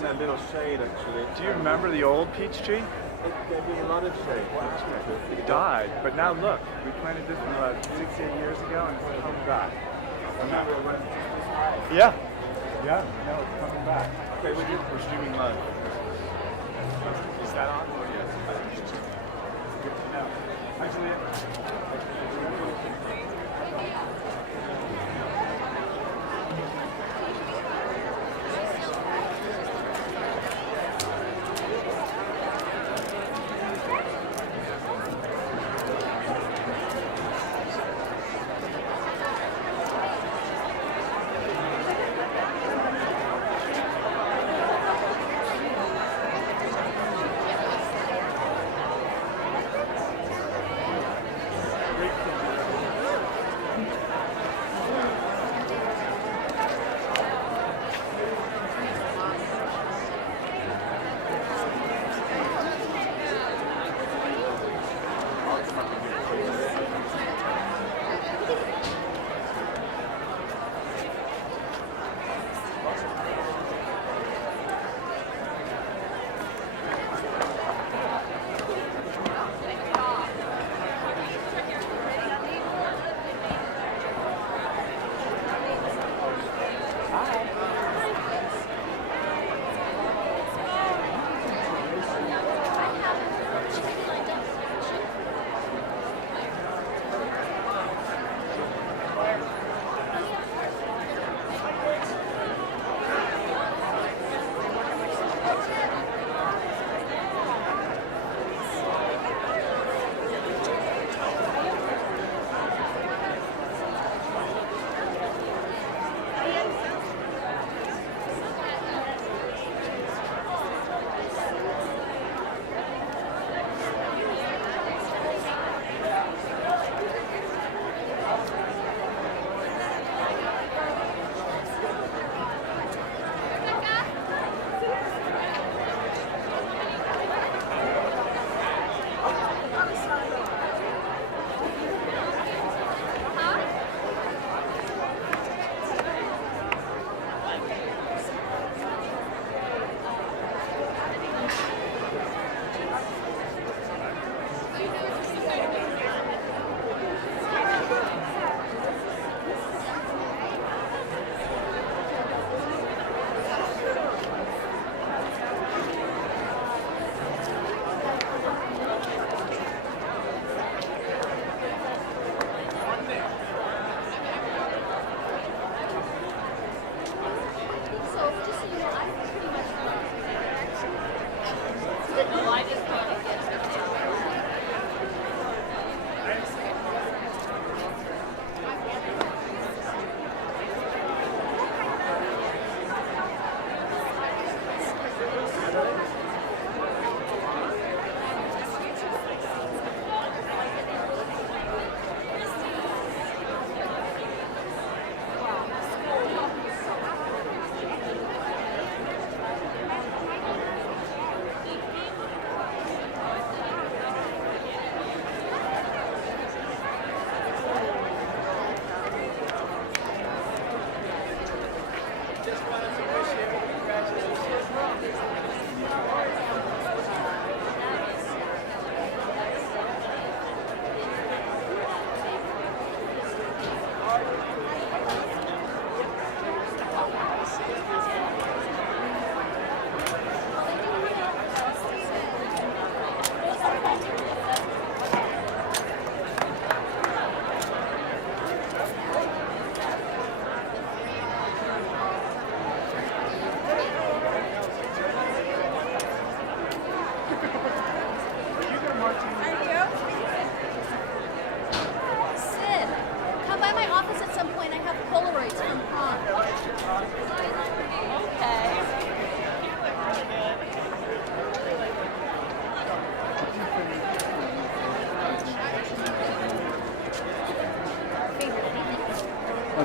found that little shade actually. Do you remember the old peach tree? It gave me a lot of shade. It died, but now look, we planted this one about 6-8 years ago, and it's coming back. Remember it was this high. Yeah. Yeah. No, it's coming back. Okay, we're streaming live. Is that on? Oh, yes. Good to know. Actually,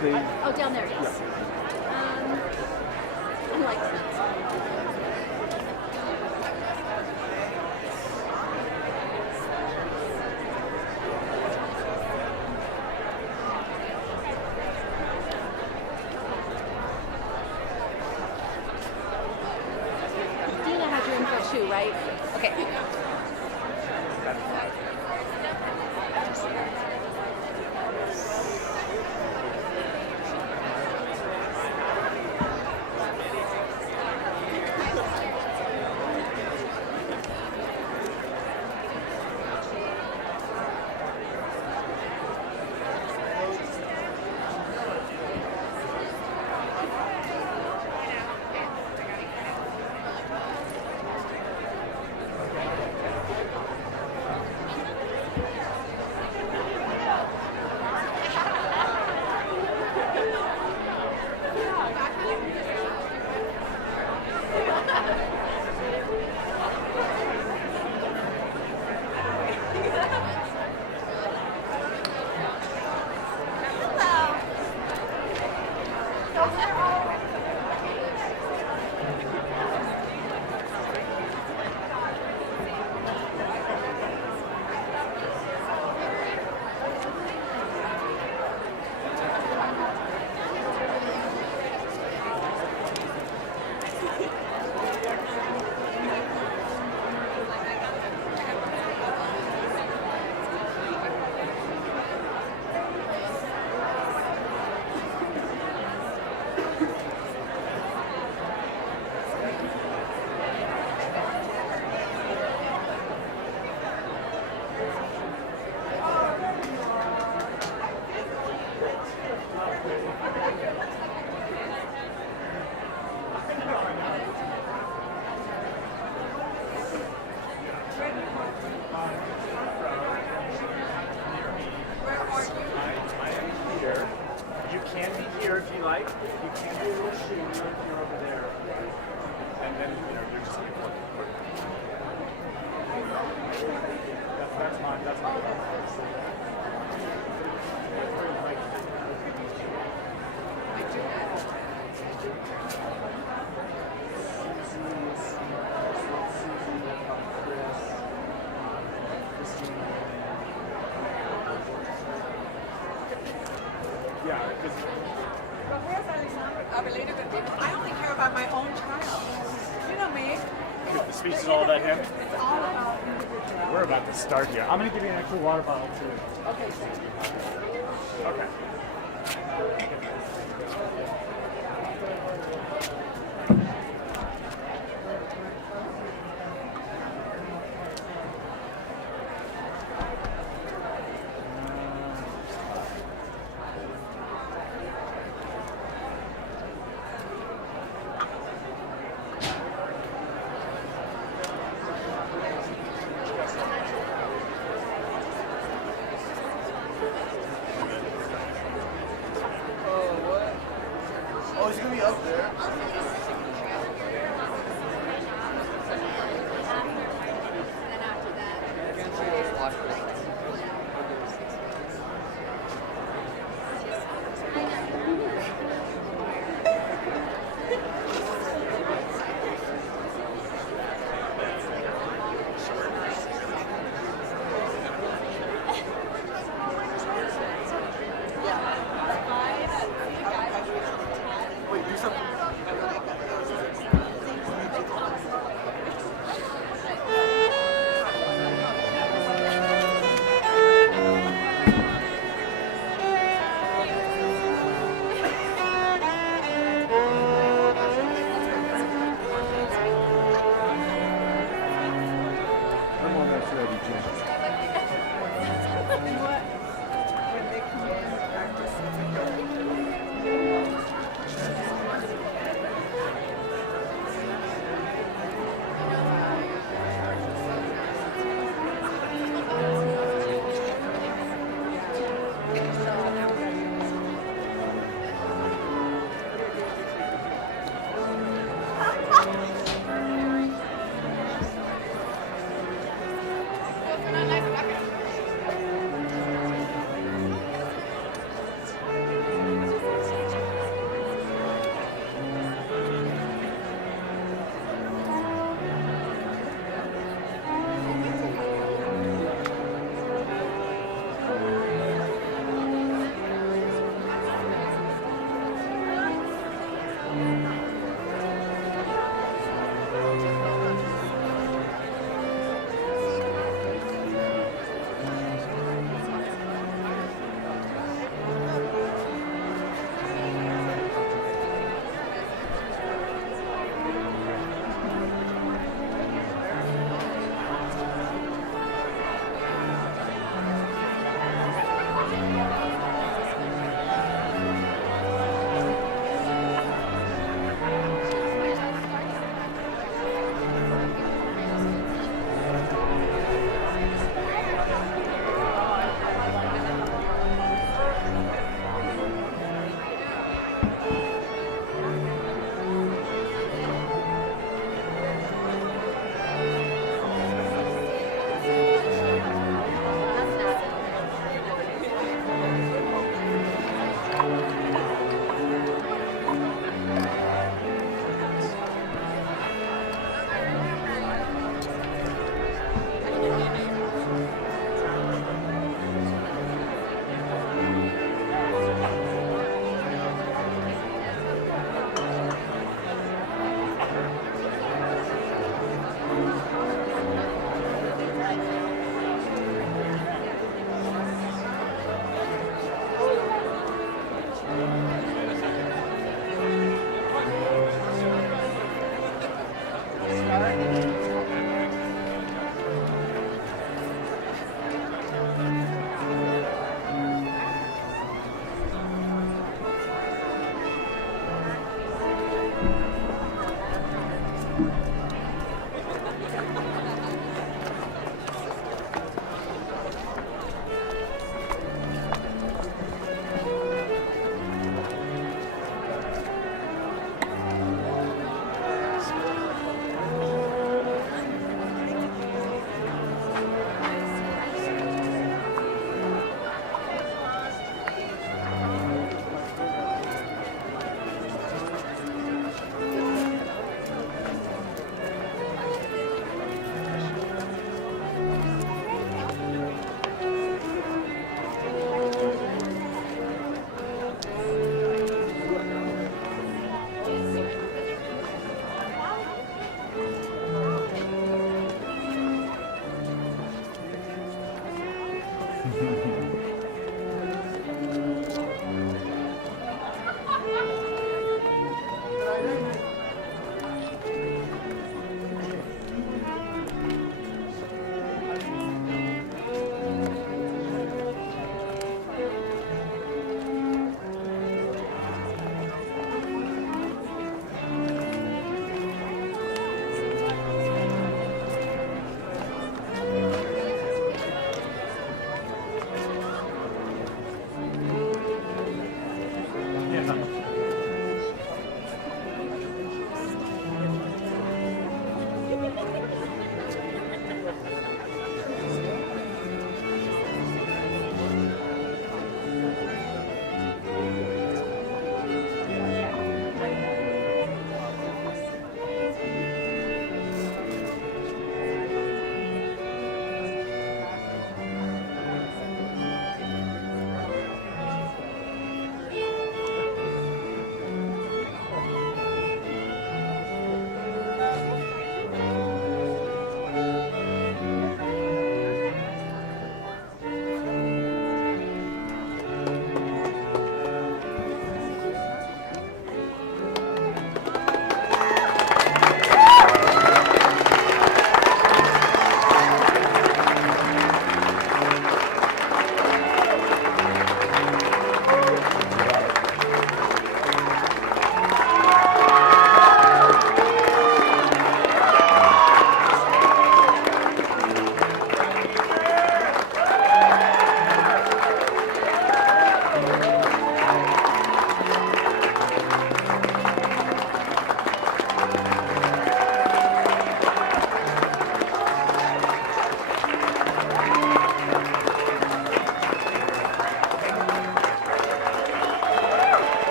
Oh, down there, yes. I like that. light, you can do a little shimmy if you're over there. And then, you're just like, that's mine. Yeah, because But where's Alexander? I believe it. I only care about my own child. You know me. the speech is all about him. It's all about individual. We're about to start here. I'm going to give you an extra water bottle, too. Okay, thank you. Okay. Oh, he's gonna be up there. Wait, do something.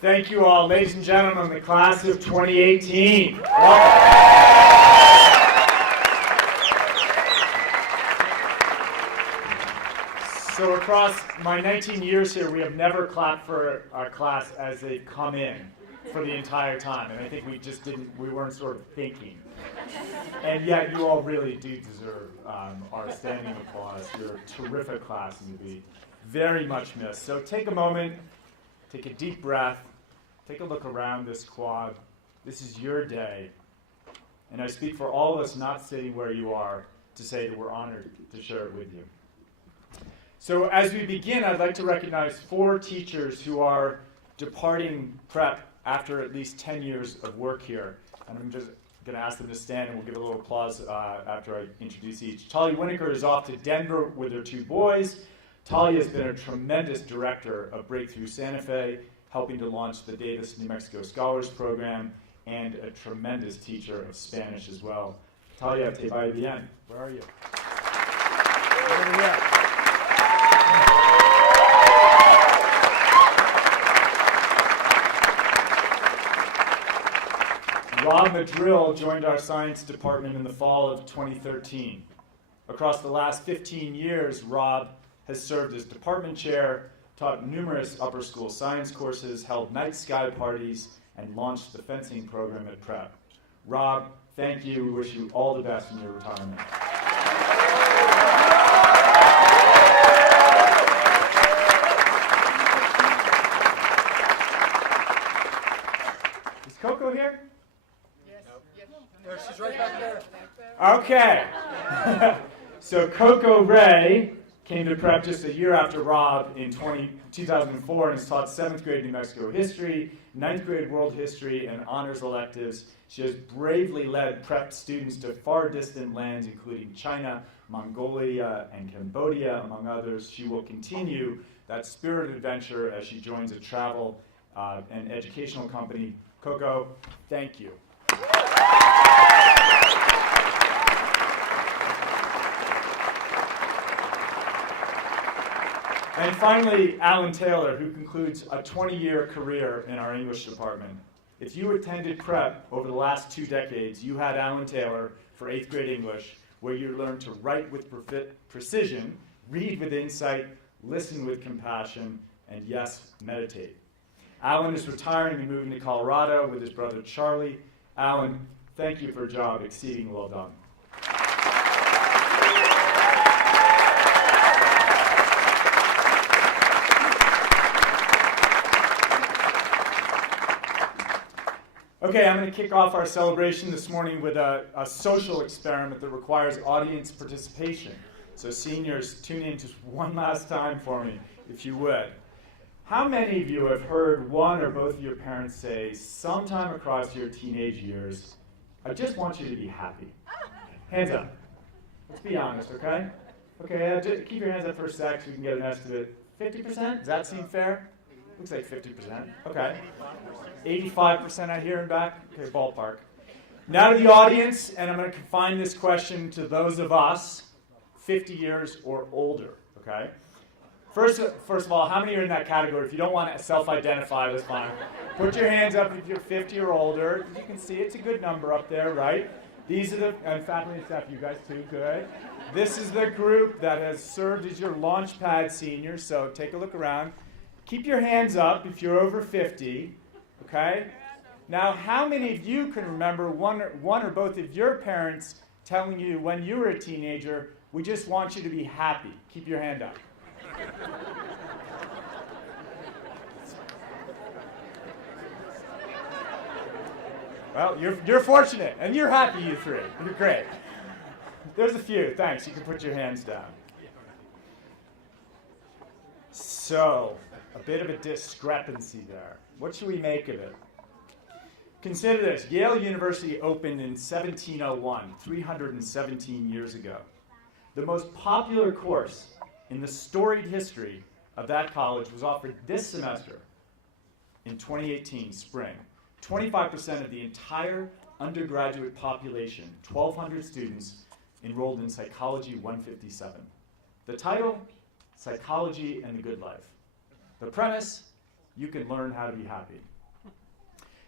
Thank you all, ladies and gentlemen, the class of 2018. So across my 19 years here, we have never clapped for our class as they've come in for the entire time. And I think we weren't sort of thinking. And yet you all really do deserve our standing applause. You're a terrific class and you'll be very much missed. So take a moment, take a deep breath, take a look around this quad. This is your day. And I speak for all of us not sitting where you are to say that we're honored to share it with you. So as we begin, I'd like to recognize 4 teachers who are departing prep after at least 10 years of work here. And I'm just going to ask them to stand and we'll give a little applause after I introduce each. Talia Winokur is off to Denver with her 2 boys. Talia has been a tremendous director of Breakthrough Santa Fe, helping to launch the Davis New Mexico Scholars Program, and a tremendous teacher of Spanish as well. Talia, te va bien. Where are you? Over here. Rob Madrill joined our science department in the fall of 2013. Across the last 15 years, Rob has served as department chair, taught numerous upper school science courses, held night sky parties, and launched the fencing program at Prep. Rob, thank you. We wish you all the best in your retirement. Is Coco here? There, she's right back there. Okay. So Coco Reddy came to Prep just a year after Rob in 2004 and has taught 7th grade New Mexico history, 9th grade world history, and honors electives. She has bravely led Prep students to far distant lands, including China, Mongolia, and Cambodia, among others. She will continue that spirit of adventure as she joins a travel and educational company. Coco, thank you. And finally, Alan Taylor, who concludes a 20-year career in our English department. If you attended Prep over the last 2 decades, you had Alan Taylor for 8th grade English, where you learned to write with precision, read with insight, listen with compassion, and yes, meditate. Alan is retiring and moving to Colorado with his brother Charlie. Alan, thank you for a job exceedingly well done. Okay, I'm going to kick off our celebration this morning with a social experiment that requires audience participation. So seniors, tune in just one last time for me, if you would. How many of you have heard one or both of your parents say, sometime across your teenage years, I just want you to be happy? Hands up. Let's be honest, okay? Okay, just keep your hands up for a sec so we can get an estimate. 50%? Does that seem fair? Looks like 50%. Okay. 85% I hear in back? Okay, ballpark. Now to the audience, and I'm going to confine this question to those of us 50 years or older, okay? First of all, how many are in that category? If you don't want to self-identify, that's fine. Put your hands up if you're 50 or older. You can see it's a good number up there, right? These are the, and faculty and staff, you guys too, good. This is the group that has served as your launchpad seniors, so take a look around. Keep your hands up if you're over 50, okay? Now, how many of you can remember one or both of your parents telling you when you were a teenager, we just want you to be happy? Keep your hand up. Well, you're fortunate, and you're happy, you 3. You're great. There's a few. Thanks. You can put your hands down. So, a bit of a discrepancy there. What should we make of it? Consider this. Yale University opened in 1701, 317 years ago. The most popular course in the storied history of that college was offered this semester in 2018, spring. 25% of the entire undergraduate population, 1,200 students, enrolled in Psychology 157. The title, Psychology and the Good Life. The premise, you can learn how to be happy.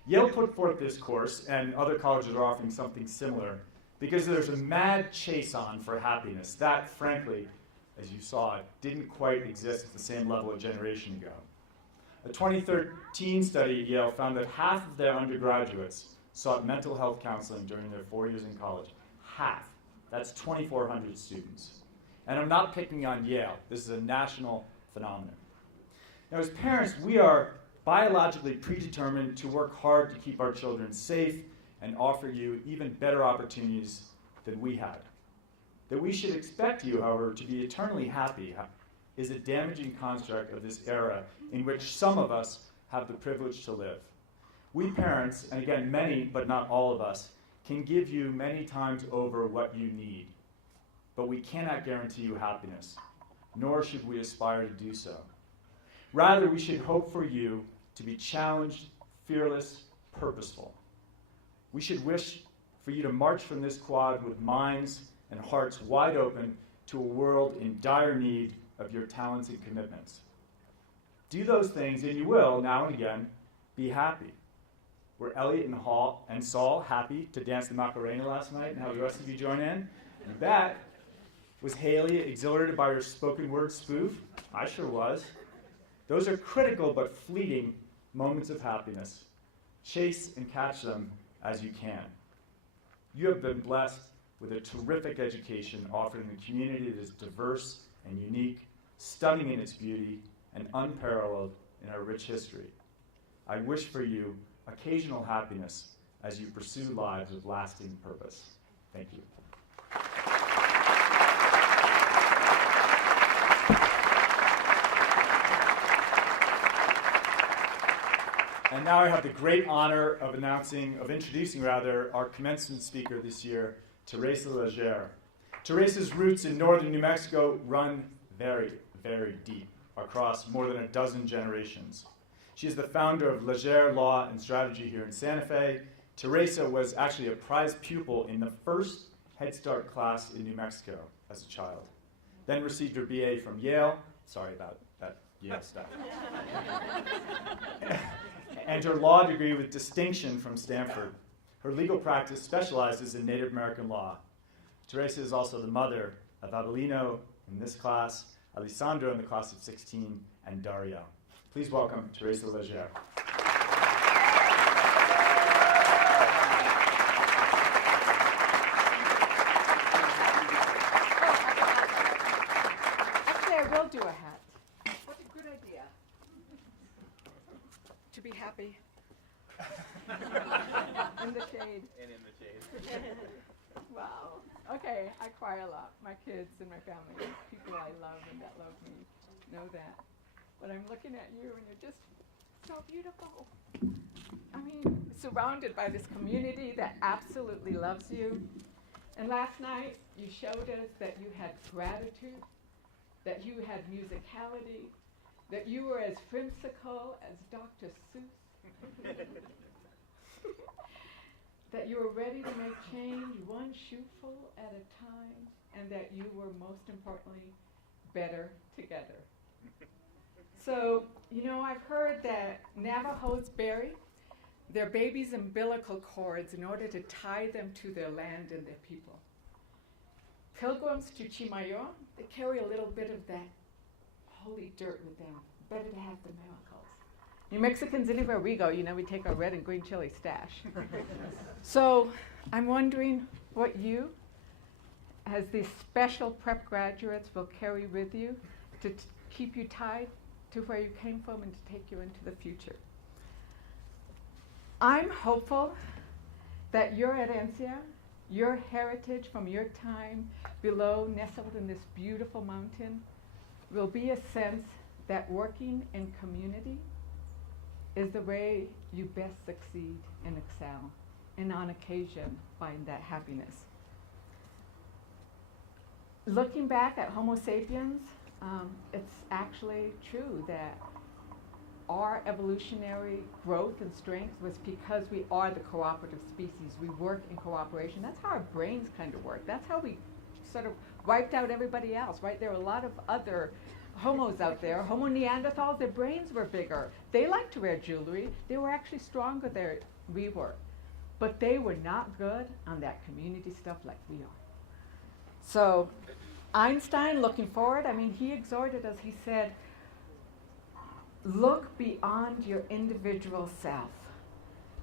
Yale put forth this course, and other colleges are offering something similar, because there's a mad chase on for happiness that, frankly, as you saw, didn't quite exist at the same level a generation ago. A 2013 study at Yale found that half of their undergraduates sought mental health counseling during their 4 years in college. Half. That's 2,400 students. And I'm not picking on Yale. This is a national phenomenon. Now, as parents, we are biologically predetermined to work hard to keep our children safe and offer you even better opportunities than we had. That we should expect you, however, to be eternally happy is a damaging construct of this era in which some of us have the privilege to live. We parents, and again, many, but not all of us, can give you many times over what you need. But we cannot guarantee you happiness, nor should we aspire to do so. Rather, we should hope for you to be challenged, fearless, purposeful. We should wish for you to march from this quad with minds and hearts wide open to a world in dire need of your talents and commitments. Do those things, and you will, now and again, be happy. Were Elliot and Saul happy to dance the Macarena last night and have the rest of you join in? You bet. Was Haley exhilarated by her spoken word spoof? I sure was. Those are critical but fleeting moments of happiness. Chase and catch them as you can. You have been blessed with a terrific education offered in a community that is diverse and unique, stunning in its beauty, and unparalleled in our rich history. I wish for you occasional happiness as you pursue lives of lasting purpose. Thank you. And now I have the great honor of introducing our commencement speaker this year, Teresa Leger. Teresa's roots in northern New Mexico run very, very deep across more than a dozen generations. She is the founder of Leger Law and Strategy here in Santa Fe. Teresa was actually a prize pupil in the first Head Start class in New Mexico as a child. Then received her BA from Yale. Sorry about that Yale stuff. And her law degree with distinction from Stanford. Her legal practice specializes in Native American law. Teresa is also the mother of Adelino in this class, Alessandro in the class of 16, and Dario. Please welcome Teresa Leger. Actually, I will do a hat. What a good idea. To be happy. In the shade. And in the shade. Wow. Okay, I cry a lot. My kids and my family, people I love and that love me, know that. But I'm looking at you and you're just so beautiful. I mean, surrounded by this community that absolutely loves you. And last night, you showed us that you had gratitude, that you had musicality, that you were as whimsical as Dr. Seuss. That you were ready to make change one shoeful at a time, and that you were, most importantly, better together. So, you know, I've heard that Navajos bury their babies' umbilical cords in order to tie them to their land and their people. Pilgrims to Chimayo, they carry a little bit of that holy dirt with them. Better to have the miracles. You Mexicans, anywhere we go, you know, we take our red and green chili stash. So I'm wondering what you, as these special prep graduates, will carry with you to keep you tied to where you came from and to take you into the future. I'm hopeful that your herencia, your heritage from your time below, nestled in this beautiful mountain, will be a sense that working in community is the way you best succeed and excel, and on occasion find that happiness. Looking back at Homo sapiens, it's actually true that our evolutionary growth and strength was because we are the cooperative species. We work in cooperation. That's how our brains kind of work. That's how we sort of wiped out everybody else, right? There are a lot of other homos out there, Homo neanderthals, their brains were bigger. They liked to wear jewelry. They were actually stronger than we were. But they were not good on that community stuff like we are. So Einstein, looking forward, I mean, he exhorted us, he said, look beyond your individual self.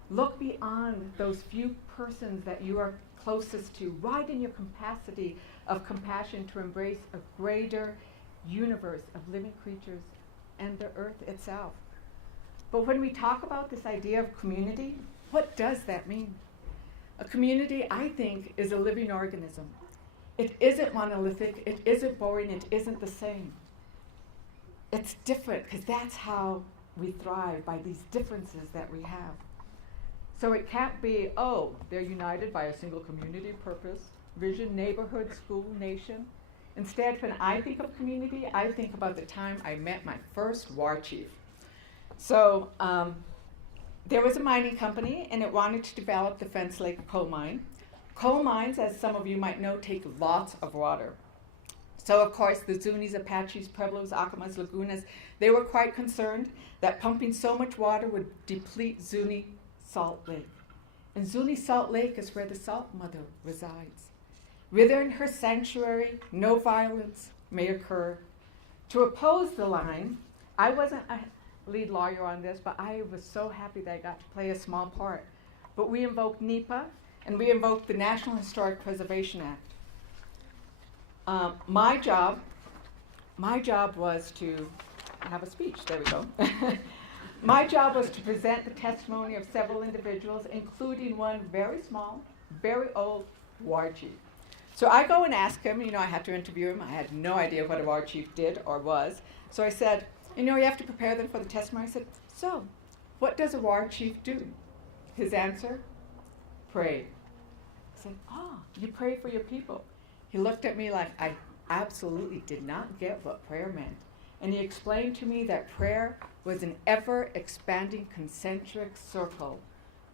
Look beyond those few persons that you are closest to. Widen your capacity of compassion to embrace a greater universe of living creatures and the earth itself. But when we talk about this idea of community, what does that mean? A community, I think, is a living organism. It isn't monolithic, it isn't boring, it isn't the same. It's different because that's how we thrive, by these differences that we have. So it can't be, oh, they're united by a single community, purpose, vision, neighborhood, school, nation. Instead, when I think of community, I think about the time I met my first war chief. So there was a mining company, and it wanted to develop the Fence Lake coal mine. Coal mines, as some of you might know, take lots of water. So, of course, the Zunis, Apaches, Pueblos, Acamas, Lagunas, they were quite concerned that pumping so much water would deplete Zuni Salt Lake. And Zuni Salt Lake is where the Salt Mother resides. Within her sanctuary, no violence may occur. To oppose the line, I wasn't a lead lawyer on this, but I was so happy that I got to play a small part. But we invoked NEPA, and we invoked the National Historic Preservation Act. My job was to have a speech. There we go. My job was to present the testimony of several individuals, including one very small, very old war chief. So I go and ask him, I had to interview him. I had no idea what a war chief did or was. So I said, you have to prepare them for the testimony. I said, so what does a war chief do? His answer, pray. I said, oh, you pray for your people. He looked at me like I absolutely did not get what prayer meant. And he explained to me that prayer was an ever-expanding concentric circle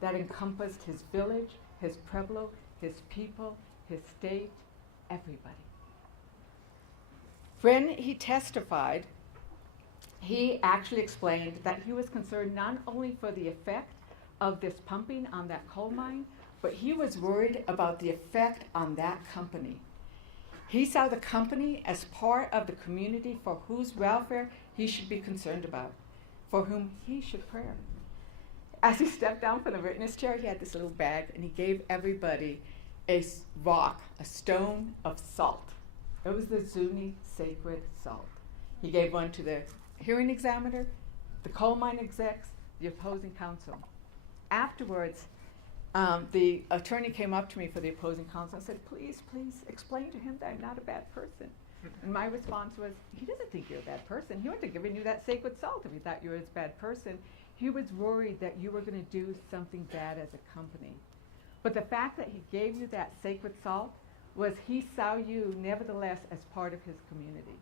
that encompassed his village, his pueblo, his people, his state, everybody. When he testified, he actually explained that he was concerned not only for the effect of this pumping on that coal mine, but he was worried about the effect on that company. He saw the company as part of the community for whose welfare he should be concerned about, for whom he should pray. As he stepped down from the witness chair, he had this little bag, and he gave everybody a rock, a stone of salt. It was the Zuni sacred salt. He gave one to the hearing examiner, the coal mine execs, the opposing counsel. Afterwards, the attorney came up to me for the opposing counsel and said, please explain to him that I'm not a bad person. And my response was, he doesn't think you're a bad person. He wouldn't have given you that sacred salt if he thought you were a bad person. He was worried that you were going to do something bad as a company. But the fact that he gave you that sacred salt was he saw you nevertheless as part of his community.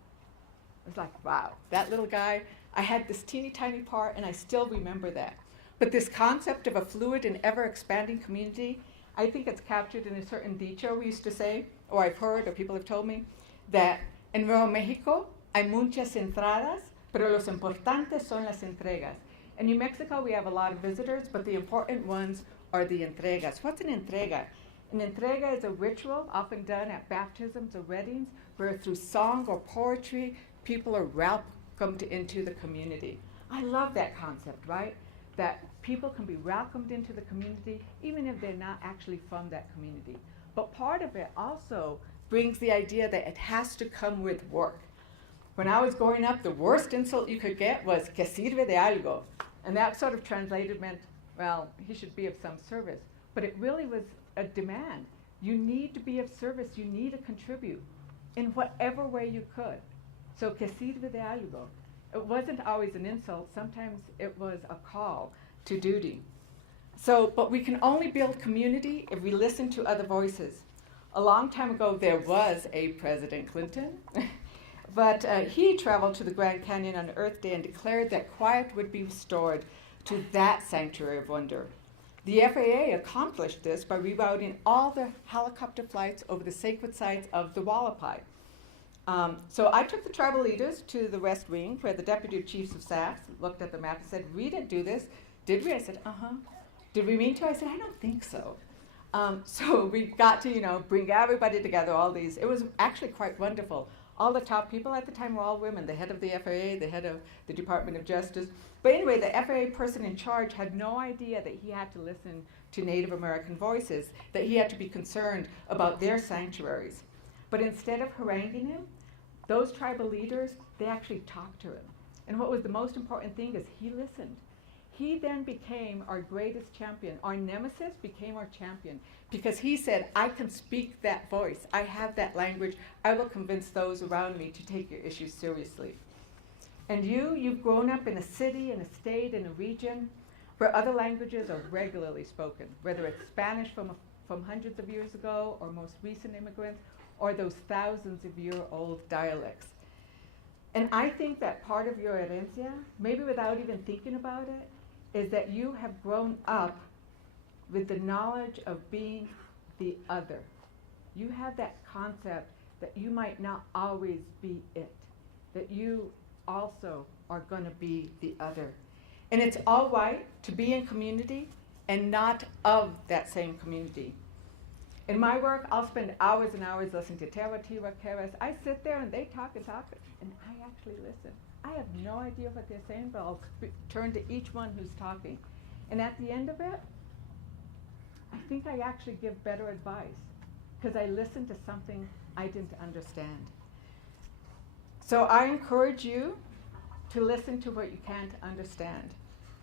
It was like, wow, that little guy, I had this teeny tiny part and I still remember that. But this concept of a fluid and ever-expanding community, I think it's captured in a certain dicho we used to say, or I've heard, or people have told me, that en Nuevo Mexico hay muchas entradas, pero los importantes son las entregas. In New Mexico, we have a lot of visitors, but the important ones are the entregas. What's an entrega? An entrega is a ritual often done at baptisms or weddings, where through song or poetry, people are welcomed into the community. I love that concept, right? That people can be welcomed into the community even if they're not actually from that community. But part of it also brings the idea that it has to come with work. When I was growing up, the worst insult you could get was que sirve de algo. And that sort of translated meant, well, he should be of some service. But it really was a demand. You need to be of service. You need to contribute in whatever way you could. So que sirve de algo. It wasn't always an insult. Sometimes it was a call to duty. So, but we can only build community if we listen to other voices. A long time ago, there was a President Clinton, but he traveled to the Grand Canyon on Earth Day and declared that quiet would be restored to that sanctuary of wonder. The FAA accomplished this by rerouting all the helicopter flights over the sacred sites of the Wallapai. So I took the tribal leaders to the West Wing, where the deputy chiefs of staff looked at the map and said, "We didn't do this, did we?" I said, "Uh-huh." "Did we mean to?" I said, "I don't think so." So we got to, bring everybody together, all these. It was actually quite wonderful. All the top people at the time were all women, the head of the FAA, the head of the Department of Justice. But anyway, the FAA person in charge had no idea that he had to listen to Native American voices, that he had to be concerned about their sanctuaries. But instead of haranguing him, those tribal leaders, they actually talked to him. And what was the most important thing is he listened. He then became our greatest champion. Our nemesis became our champion because he said, "I can speak that voice. I have that language. I will convince those around me to take your issues seriously." And you've grown up in a city, in a state, in a region where other languages are regularly spoken, whether it's Spanish from hundreds of years ago or most recent immigrants or those thousands of year-old dialects. And I think that part of your herencia, maybe without even thinking about it, is that you have grown up with the knowledge of being the other. You have that concept that you might not always be it, that you also are going to be the other. And it's all right to be in community and not of that same community. In my work, I'll spend hours and hours listening to Tera, Tira, Keres. I sit there and they talk, and I actually listen. I have no idea what they're saying, but I'll turn to each one who's talking. And at the end of it, I think I actually give better advice because I listened to something I didn't understand. So I encourage you to listen to what you can't understand.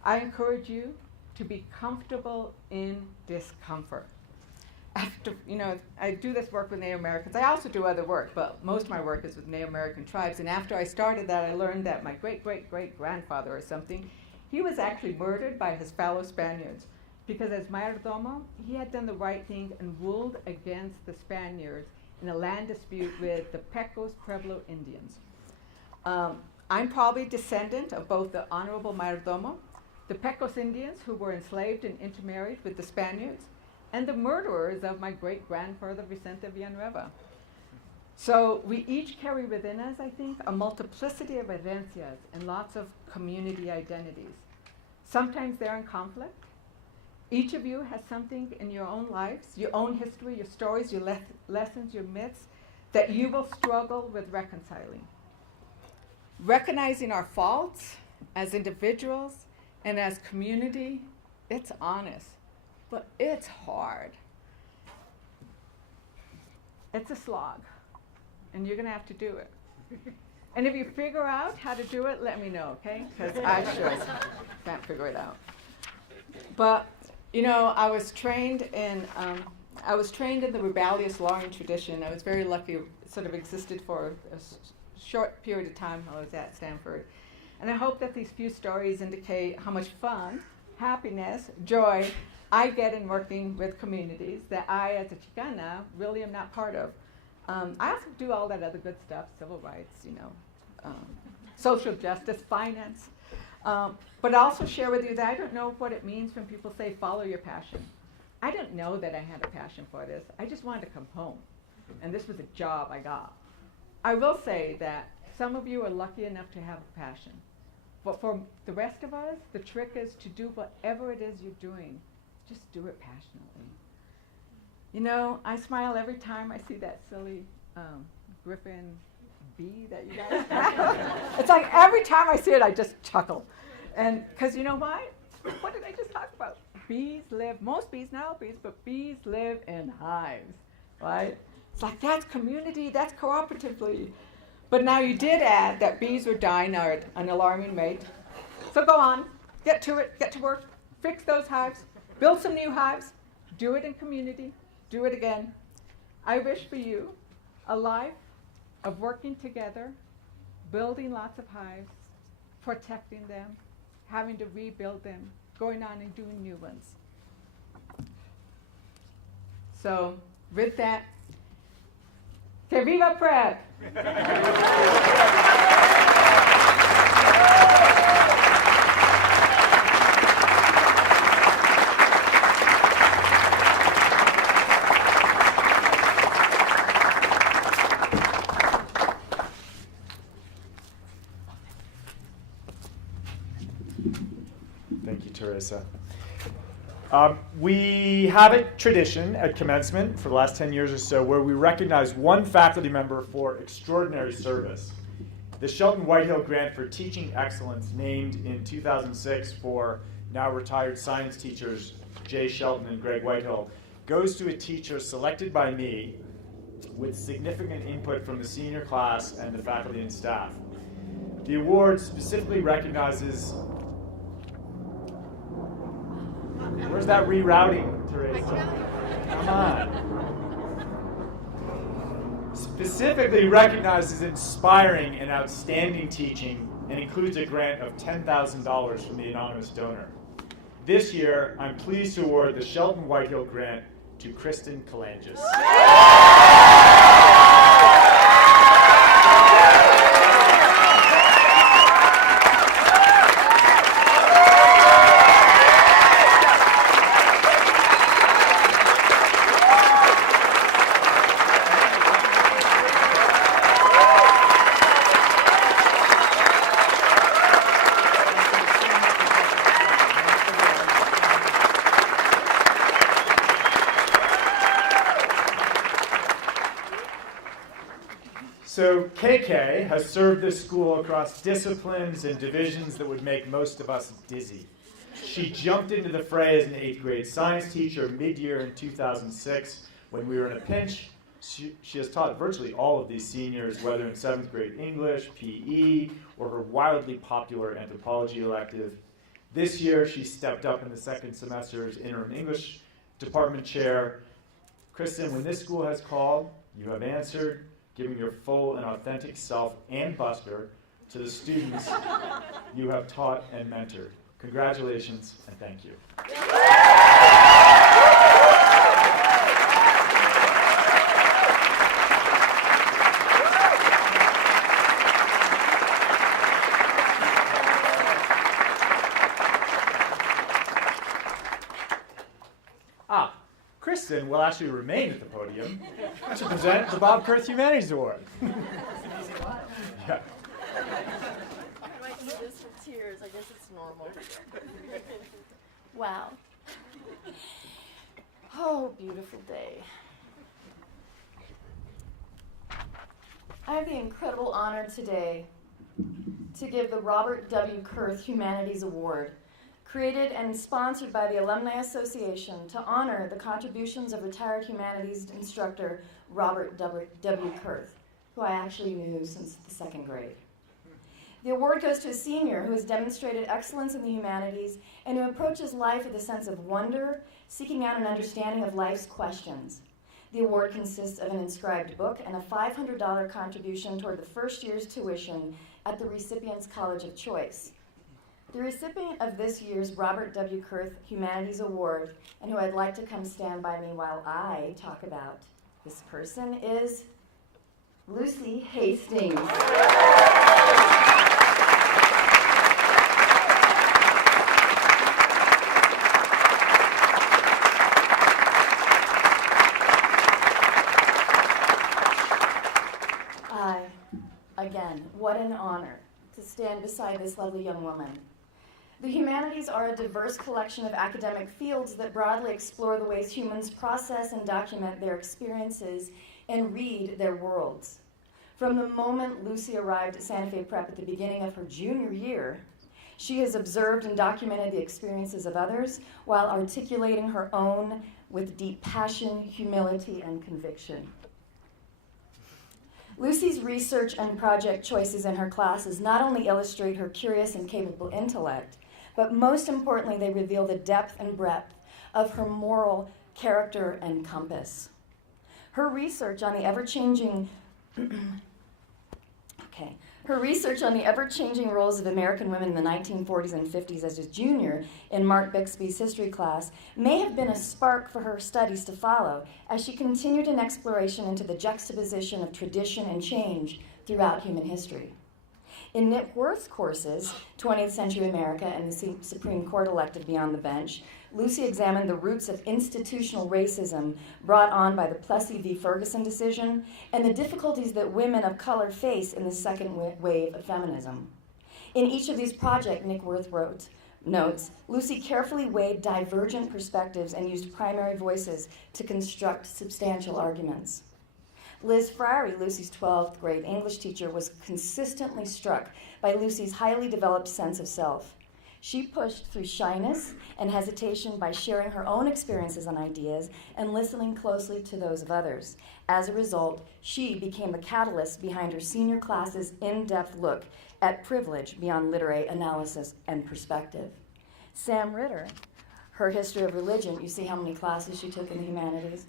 I encourage you to be comfortable in discomfort. After, I do this work with Native Americans. I also do other work, but most of my work is with Native American tribes. And after I started that, I learned that my great-great-great-grandfather or something, he was actually murdered by his fellow Spaniards because as mayordomo, he had done the right thing and ruled against the Spaniards in a land dispute with the Pecos Pueblo Indians. I'm probably descendant of both the Honorable Mayordomo, the Pecos Indians who were enslaved and intermarried with the Spaniards, and the murderers of my great-grandfather Vicente Villanueva. So we each carry within us, I think, a multiplicity of herencias and lots of community identities. Sometimes they're in conflict. Each of you has something in your own lives, your own history, your stories, your lessons, your myths, that you will struggle with reconciling. Recognizing our faults as individuals and as community, it's honest. But it's hard. It's a slog, and you're going to have to do it. And if you figure out how to do it, let me know, okay? Because I sure can't figure it out. But, I was trained in the rebellious lawyering tradition. I was very lucky. It sort of existed for a short period of time while I was at Stanford. And I hope that these few stories indicate how much fun, happiness, joy I get in working with communities that I, as a Chicana, really am not part of. I also do all that other good stuff, civil rights, social justice, finance. But I also share with you that I don't know what it means when people say, follow your passion. I didn't know that I had a passion for this. I just wanted to come home. And this was a job I got. I will say that some of you are lucky enough to have a passion. But for the rest of us, the trick is to do whatever it is you're doing. Just do it passionately. I smile every time I see that silly griffin bee that you guys have. It's like every time I see it, I just chuckle. And because you know why? What did I just talk about? Most bees, not all bees, but bees live in hives, right? It's like that's community, that's cooperatively. But now you did add that bees were dying at an alarming rate. So go on, get to it, get to work, fix those hives. Build some new hives, do it in community, do it again. I wish for you a life of working together, building lots of hives, protecting them, having to rebuild them, going on and doing new ones. So with that, que viva Prep! Lisa. We have a tradition at Commencement for the last 10 years or so where we recognize one faculty member for extraordinary service. The Shelton Whitehill Grant for Teaching Excellence, named in 2006 for now retired science teachers Jay Shelton and Greg Whitehill, goes to a teacher selected by me with significant input from the senior class and the faculty and staff. The award specifically recognizes... Where's that rerouting, Teresa? Come on. Specifically recognizes inspiring and outstanding teaching and includes a grant of $10,000 from the anonymous donor. This year, I'm pleased to award the Shelton Whitehill Grant to Kristen Kalangis. So KK has served this school across disciplines and divisions that would make most of us dizzy. She jumped into the fray as an 8th grade science teacher mid-year in 2006 when we were in a pinch. She has taught virtually all of these seniors, whether in 7th grade English, PE, or her wildly popular anthropology elective. This year, she stepped up in the second semester as interim English department chair. Kristen, when this school has called, you have answered, giving your full and authentic self and Buster to the students you have taught and mentored. Congratulations and thank you. Kristen will actually remain at the podium to present the Bob Kurth Humanities Award. Yeah. I might do this with tears. I guess it's normal. Wow. Oh, beautiful day. I have the incredible honor today to give the Robert W. Kurth Humanities Award, created and sponsored by the Alumni Association to honor the contributions of retired humanities instructor Robert W. Kurth, who I actually knew since the 2nd grade. The award goes to a senior who has demonstrated excellence in the humanities and who approaches life with a sense of wonder, seeking out an understanding of life's questions. The award consists of an inscribed book and a $500 contribution toward the first year's tuition at the recipient's college of choice. The recipient of this year's Robert W. Kurth Humanities Award, and who I'd like to come stand by me while I talk about this person, is Lucy Hastings. Again, what an honor to stand beside this lovely young woman. The humanities are a diverse collection of academic fields that broadly explore the ways humans process and document their experiences and read their worlds. From the moment Lucy arrived at Santa Fe Prep at the beginning of her junior year, she has observed and documented the experiences of others while articulating her own with deep passion, humility, and conviction. Lucy's research and project choices in her classes not only illustrate her curious and capable intellect, but most importantly, they reveal the depth and breadth of her moral character and compass. Her research on the ever-changing roles of American women in the 1940s and 50s as a junior in Mark Bixby's history class may have been a spark for her studies to follow as she continued an exploration into the juxtaposition of tradition and change throughout human history. In Nick Worth's courses, 20th Century America and the Supreme Court Elected Beyond the Bench, Lucy examined the roots of institutional racism brought on by the Plessy v. Ferguson decision and the difficulties that women of color face in the second wave of feminism. In each of these projects, Nick Worth wrote, notes, Lucy carefully weighed divergent perspectives and used primary voices to construct substantial arguments. Liz Friary, Lucy's 12th grade English teacher, was consistently struck by Lucy's highly developed sense of self. She pushed through shyness and hesitation by sharing her own experiences and ideas and listening closely to those of others. As a result, she became the catalyst behind her senior class's in-depth look at privilege beyond literary analysis and perspective. Sam Ritter, her history of religion, you see how many classes she took in the humanities,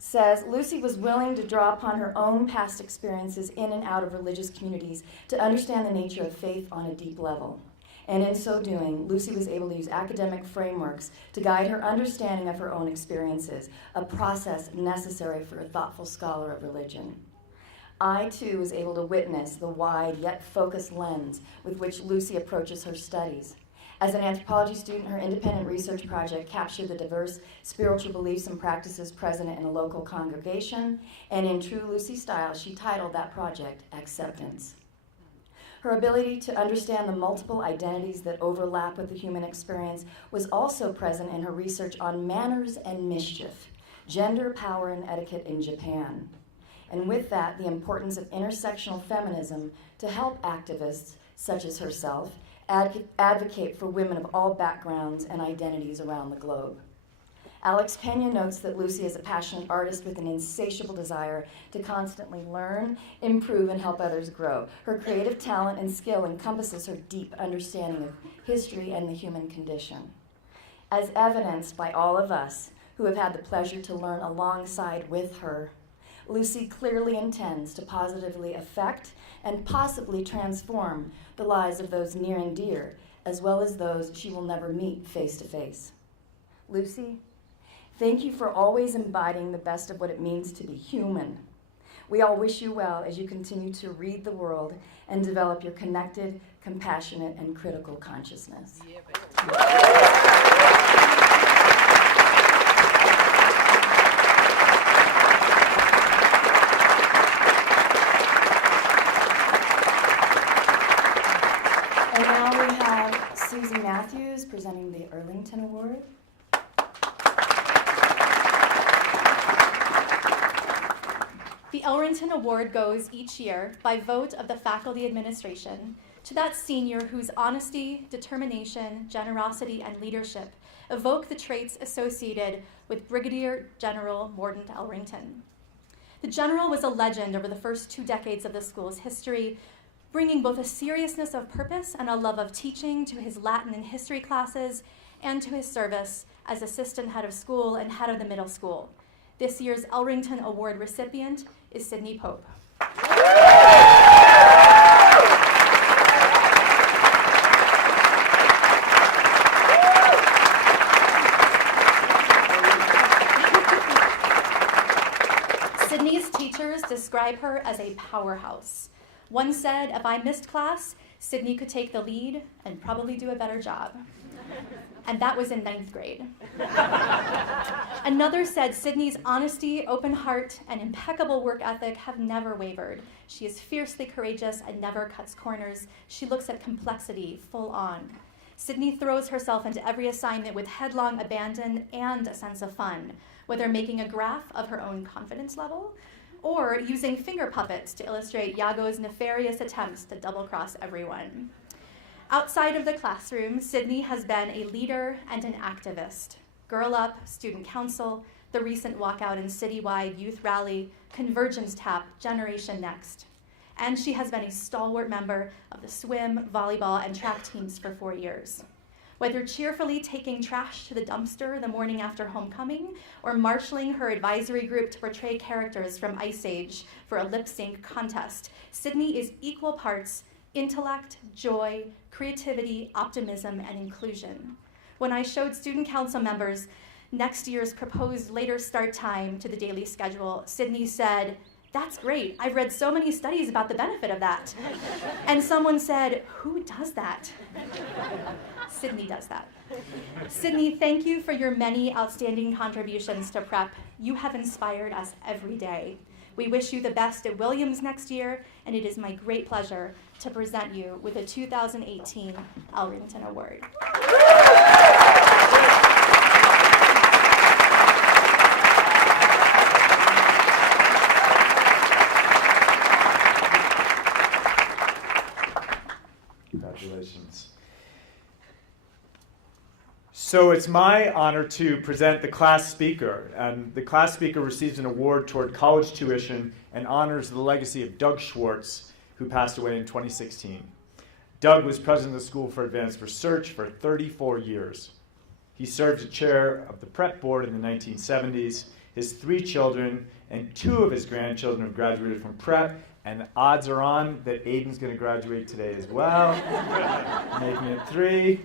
says Lucy was willing to draw upon her own past experiences in and out of religious communities to understand the nature of faith on a deep level. And in so doing, Lucy was able to use academic frameworks to guide her understanding of her own experiences, a process necessary for a thoughtful scholar of religion. I, too, was able to witness the wide yet focused lens with which Lucy approaches her studies. As an anthropology student, her independent research project captured the diverse spiritual beliefs and practices present in a local congregation, and in true Lucy style, she titled that project Acceptance. Her ability to understand the multiple identities that overlap with the human experience was also present in her research on manners and mischief, gender, power, and etiquette in Japan. And with that, the importance of intersectional feminism to help activists, such as herself, advocate for women of all backgrounds and identities around the globe. Alex Pena notes that Lucy is a passionate artist with an insatiable desire to constantly learn, improve, and help others grow. Her creative talent and skill encompasses her deep understanding of history and the human condition. As evidenced by all of us who have had the pleasure to learn alongside with her, Lucy clearly intends to positively affect and possibly transform the lives of those near and dear, as well as those she will never meet face to face. Lucy, thank you for always embodying the best of what it means to be human. We all wish you well as you continue to read the world and develop your connected, compassionate, and critical consciousness. Yeah, baby. And now we have Susie Matthews presenting the Arrington Award. The Arrington Award goes each year, by vote of the faculty administration, to that senior whose honesty, determination, generosity, and leadership evoke the traits associated with Brigadier General Mordaunt Arrington. The general was a legend over the first 2 decades of the school's history, bringing both a seriousness of purpose and a love of teaching to his Latin and history classes and to his service as assistant head of school and head of the middle school. This year's Arrington Award recipient is Sydney Pope. Sydney's teachers describe her as a powerhouse. One said, if I missed class, Sydney could take the lead and probably do a better job. And that was in 9th grade. Another said, Sydney's honesty, open heart, and impeccable work ethic have never wavered. She is fiercely courageous and never cuts corners. She looks at complexity full on. Sydney throws herself into every assignment with headlong abandon and a sense of fun, whether making a graph of her own confidence level or using finger puppets to illustrate Iago's nefarious attempts to double-cross everyone. Outside of the classroom, Sydney has been a leader and an activist. Girl Up, Student Council, the recent walkout and citywide youth rally, Convergence Tap, Generation Next. And she has been a stalwart member of the swim, volleyball, and track teams for 4 years. Whether cheerfully taking trash to the dumpster the morning after homecoming or marshaling her advisory group to portray characters from Ice Age for a lip-sync contest, Sydney is equal parts intellect, joy, creativity, optimism, and inclusion. When I showed student council members next year's proposed later start time to the daily schedule, Sydney said, That's great. I've read so many studies about the benefit of that. And someone said, who does that? Sydney does that. Sydney, thank you for your many outstanding contributions to prep. You have inspired us every day. We wish you the best at Williams next year, and it is my great pleasure to present you with the 2018 Arrington Award. Congratulations. So it's my honor to present the class speaker. And the class speaker receives an award toward college tuition and honors the legacy of Doug Schwartz, who passed away in 2016. Doug was president of the School for Advanced Research for 34 years. He served as chair of the prep board in the 1970s. His 3 children and 2 of his grandchildren have graduated from prep, and the odds are on that Aiden's going to graduate today as well, making it 3.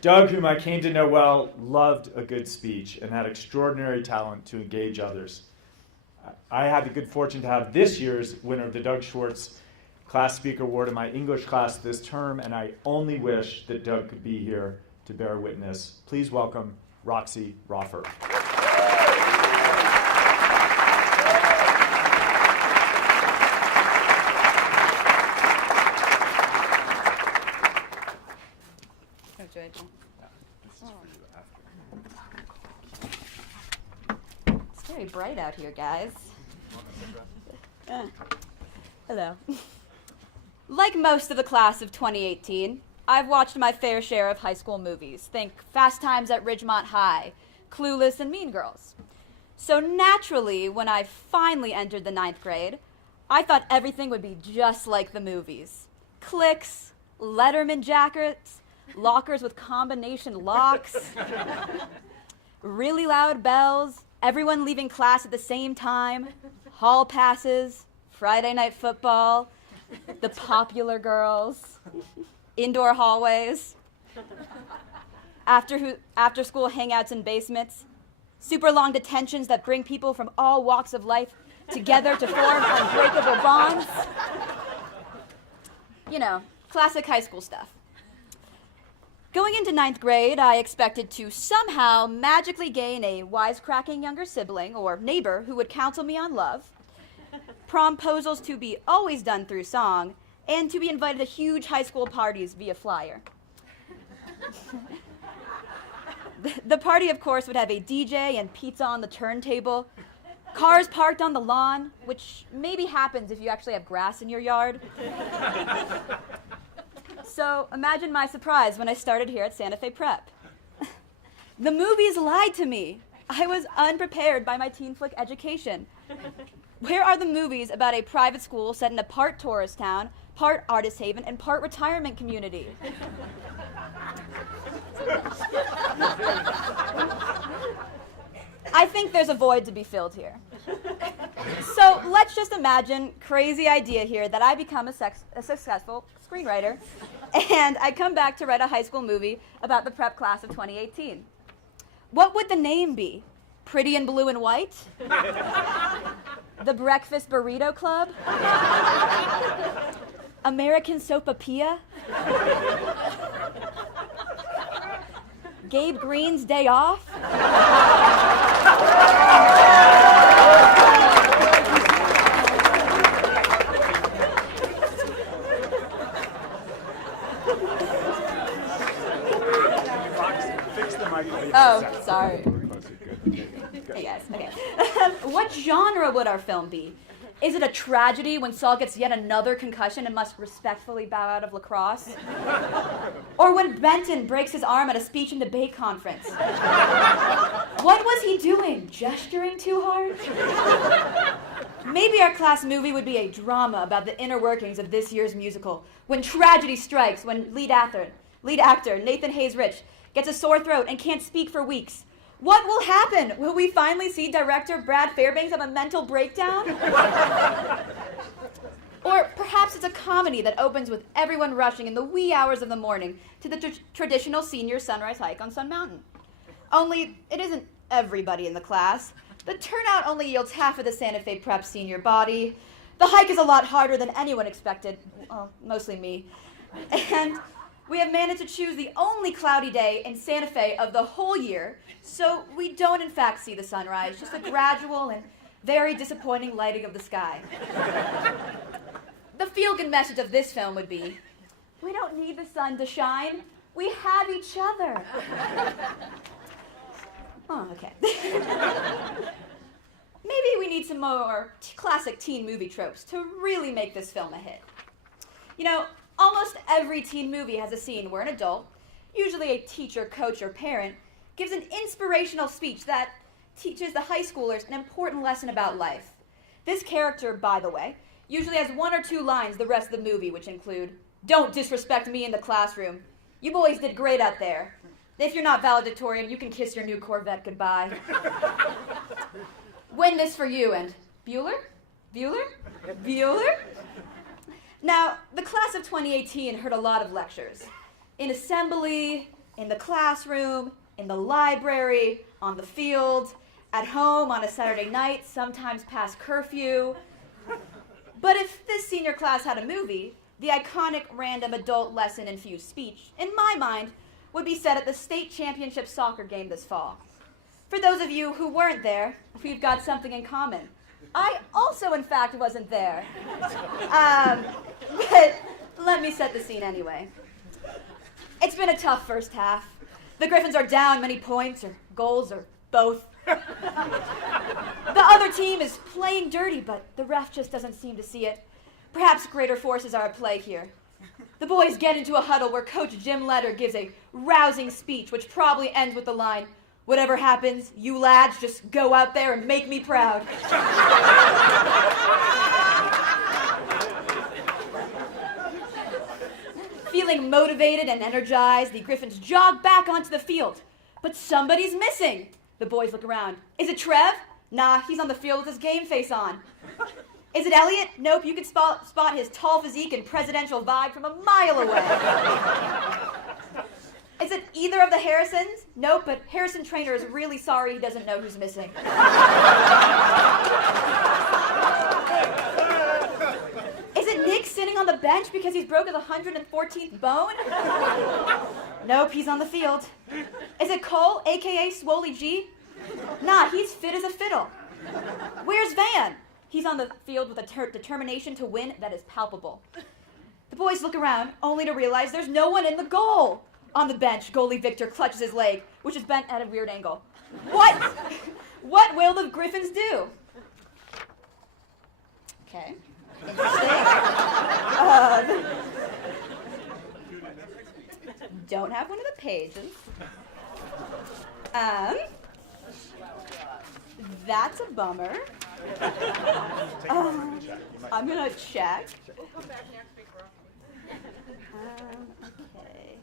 Doug, whom I came to know well, loved a good speech and had extraordinary talent to engage others. I had the good fortune to have this year's winner of the Doug Schwartz Class Speaker Award in my English class this term, and I only wish that Doug could be here to bear witness. Please welcome Roxy Roffer. It's very bright out here, guys. Hello. Like most of the class of 2018, I've watched my fair share of high school movies. Think Fast Times at Ridgemont High, Clueless, and Mean Girls. So naturally, when I finally entered the 9th grade, I thought everything would be just like the movies. Cliques, Letterman jackets, lockers with combination locks, really loud bells, everyone leaving class at the same time, hall passes, Friday night football, the popular girls, indoor hallways, after school hangouts in basements, super long detentions that bring people from all walks of life together to form unbreakable bonds. You know, classic high school stuff. Going into 9th grade, I expected to somehow magically gain a wisecracking younger sibling or neighbor who would counsel me on love, promposals to be always done through song, and to be invited to huge high school parties via flyer. The party, of course, would have a DJ and pizza on the turntable, cars parked on the lawn, which maybe happens if you actually have grass in your yard. So imagine my surprise when I started here at Santa Fe Prep. The movies lied to me. I was unprepared by my teen flick education. Where are the movies about a private school set in a part tourist town, part artist haven, and part retirement community? I think there's a void to be filled here. So let's just imagine, crazy idea here, that I become a successful screenwriter, and I come back to write a high school movie about the prep class of 2018. What would the name be? Pretty in Blue and White? The Breakfast Burrito Club? American Sopapilla? Gabe Green's Day Off? Oh, sorry. Hey guys, okay. What genre would our film be? Is it a tragedy when Saul gets yet another concussion and must respectfully bow out of lacrosse? Or when Benton breaks his arm at a speech and debate conference? What was he doing? Gesturing too hard? Maybe our class movie would be a drama about the inner workings of this year's musical. When tragedy strikes, when lead actor Nathan Hayes Rich gets a sore throat and can't speak for weeks. What will happen? Will we finally see director Brad Fairbanks have a mental breakdown? Or perhaps it's a comedy that opens with everyone rushing in the wee hours of the morning to the traditional senior sunrise hike on Sun Mountain. Only it isn't everybody in the class, The turnout only yields half of the Santa Fe Prep senior body. The hike is a lot harder than anyone expected, well, mostly me. And we have managed to choose the only cloudy day in Santa Fe of the whole year, so we don't in fact see the sunrise, just a gradual and very disappointing lighting of the sky. The feel-good message of this film would be, we don't need the sun to shine, we have each other. Oh, okay. Maybe we need some more classic teen movie tropes to really make this film a hit. You know, almost every teen movie has a scene where an adult, usually a teacher, coach, or parent, gives an inspirational speech that teaches the high schoolers an important lesson about life. This character, by the way, usually has 1 or 2 lines the rest of the movie, which include, "Don't disrespect me in the classroom. You boys did great out there. If you're not valedictorian, you can kiss your new Corvette goodbye. Win this for you," and Bueller? Bueller? Bueller? Now, the class of 2018 heard a lot of lectures. In assembly, in the classroom, in the library, on the field, at home on a Saturday night, sometimes past curfew. But if this senior class had a movie, the iconic random adult lesson-infused speech, in my mind, would be said at the state championship soccer game this fall. For those of you who weren't there, we've got something in common. I also, in fact, wasn't there. But let me set the scene anyway. It's been a tough first half. The Griffins are down many points, or goals, or both. The other team is playing dirty, but the ref just doesn't seem to see it. Perhaps greater forces are at play here. The boys get into a huddle where Coach Jim Letter gives a rousing speech, which probably ends with the line, "Whatever happens, you lads just go out there and make me proud." Feeling motivated and energized, the Griffins jog back onto the field. But somebody's missing. The boys look around. Is it Trev? Nah, he's on the field with his game face on. Is it Elliot? Nope, you could spot his tall physique and presidential vibe from a mile away. Is it either of the Harrisons? Nope, but Harrison Trainer is really sorry he doesn't know who's missing. Is it Nick sitting on the bench because he's broke his 114th bone? Nope, he's on the field. Is it Cole, a.k.a. Swoley G? Nah, he's fit as a fiddle. Where's Van? He's on the field with a determination to win that is palpable. The boys look around, only to realize there's no one in the goal. On the bench, goalie Victor clutches his leg, which is bent at a weird angle. What will the Griffins do? Okay. Interesting. Don't have one of the pages. That's a bummer. I'm gonna check. Okay.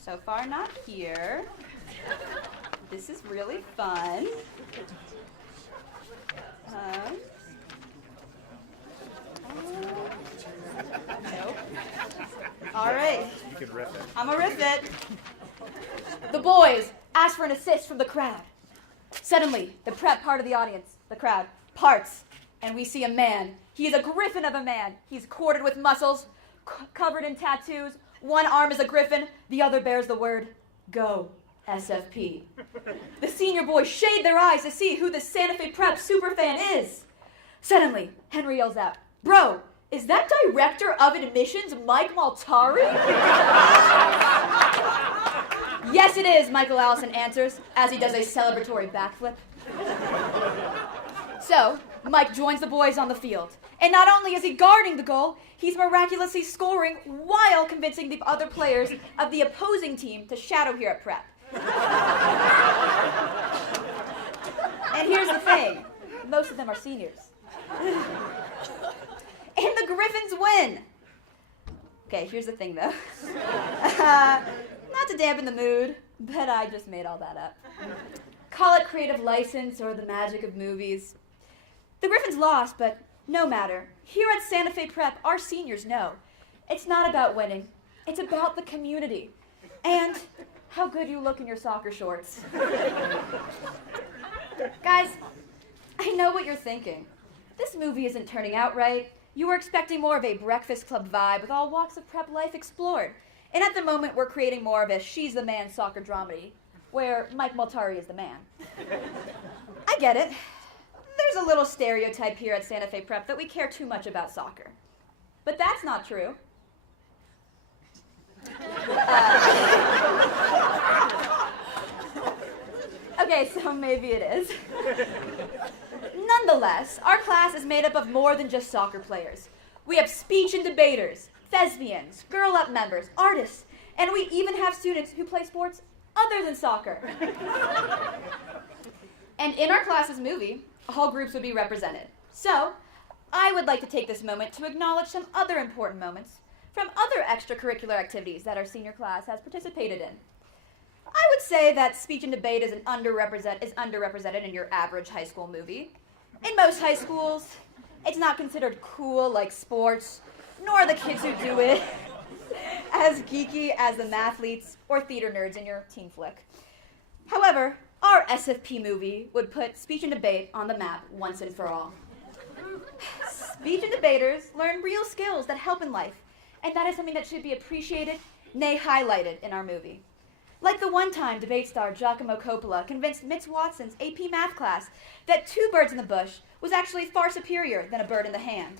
So far, not here. This is really fun. Nope. All right. You can riff it. I'm gonna riff it. The boys ask for an assist from the crowd. Suddenly, the prep part of the audience, the crowd, parts, and we see a man. He is a griffin of a man. He's corded with muscles, covered in tattoos. One arm is a griffin, the other bears the word, "Go, SFP." The senior boys shade their eyes to see who the Santa Fe Prep superfan is. Suddenly, Henry yells out, "Bro, is that Director of Admissions Mike Maltari?" "Yes, it is," Michael Allison answers as he does a celebratory backflip. So, Mike joins the boys on the field. And not only is he guarding the goal, he's miraculously scoring while convincing the other players of the opposing team to shadow here at Prep. And here's the thing. Most of them are seniors. And the Griffins win. Okay, here's the thing, though. Not to dampen the mood, but I just made all that up. Call it creative license or the magic of movies. The Griffins lost, but no matter. Here at Santa Fe Prep, our seniors know it's not about winning. It's about the community. And how good you look in your soccer shorts. Guys, I know what you're thinking. This movie isn't turning out right. You were expecting more of a Breakfast Club vibe with all walks of prep life explored. And at the moment, we're creating more of a She's the Man soccer dramedy, where Mike Multari is the man. I get it. There's a little stereotype here at Santa Fe Prep that we care too much about soccer. But that's not true. Okay, so maybe it is. Nonetheless, our class is made up of more than just soccer players. We have speech and debaters, thespians, Girl Up members, artists, and we even have students who play sports other than soccer. And in our class's movie, all groups would be represented. So, I would like to take this moment to acknowledge some other important moments from other extracurricular activities that our senior class has participated in. I would say that speech and debate is underrepresented in your average high school movie. In most high schools, it's not considered cool like sports, nor are the kids who do it as geeky as the mathletes or theater nerds in your teen flick. However, our SFP movie would put speech and debate on the map once and for all. Speech and debaters learn real skills that help in life, and that is something that should be appreciated, nay highlighted in our movie. Like the one-time debate star Giacomo Coppola convinced Mitch Watson's AP math class that 2 birds in the bush was actually far superior than a bird in the hand.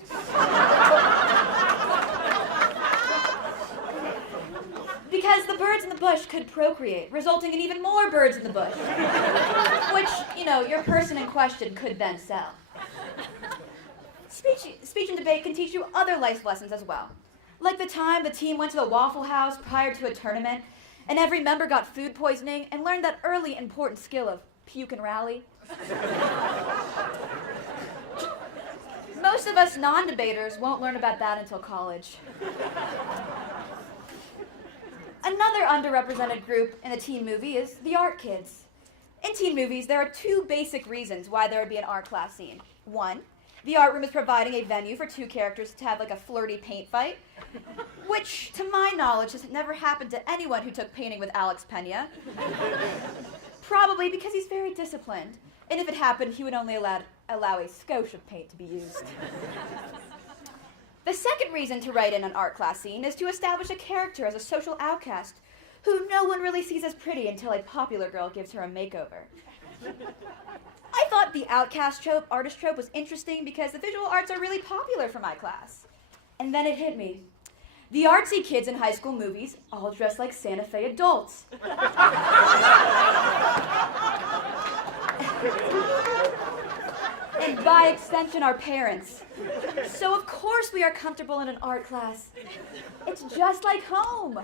Because the birds in the bush could procreate, resulting in even more birds in the bush, which, your person in question could then sell. Speech and debate can teach you other life lessons as well. Like the time the team went to the Waffle House prior to a tournament, and every member got food poisoning and learned that early important skill of puke and rally. Most of us non-debaters won't learn about that until college. Another underrepresented group in a teen movie is the art kids. In teen movies, there are 2 basic reasons why there would be an art class scene. 1, the art room is providing a venue for 2 characters to have like a flirty paint fight, which, to my knowledge, has never happened to anyone who took painting with Alex Pena. Probably because he's very disciplined, and if it happened, he would only allow a skosh of paint to be used. The second reason to write in an art class scene is to establish a character as a social outcast who no one really sees as pretty until a popular girl gives her a makeover. I thought the outcast trope, artist trope, was interesting because the visual arts are really popular for my class. And then it hit me. The artsy kids in high school movies all dress like Santa Fe adults. And by extension, our parents. So of course we are comfortable in an art class. It's just like home.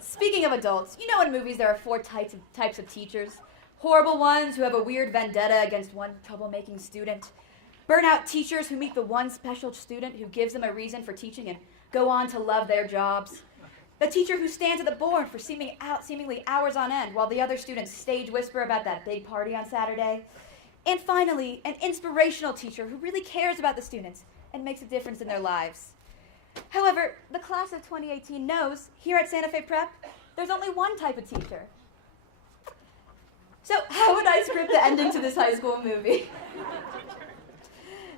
Speaking of adults, in movies there are 4 types of teachers. Horrible ones who have a weird vendetta against one troublemaking student. Burnout teachers who meet the one special student who gives them a reason for teaching and go on to love their jobs. The teacher who stands at the board for seemingly hours on end while the other students stage whisper about that big party on Saturday. And finally, an inspirational teacher who really cares about the students and makes a difference in their lives. However, the class of 2018 knows, here at Santa Fe Prep, there's only one type of teacher. So how would I script the ending to this high school movie?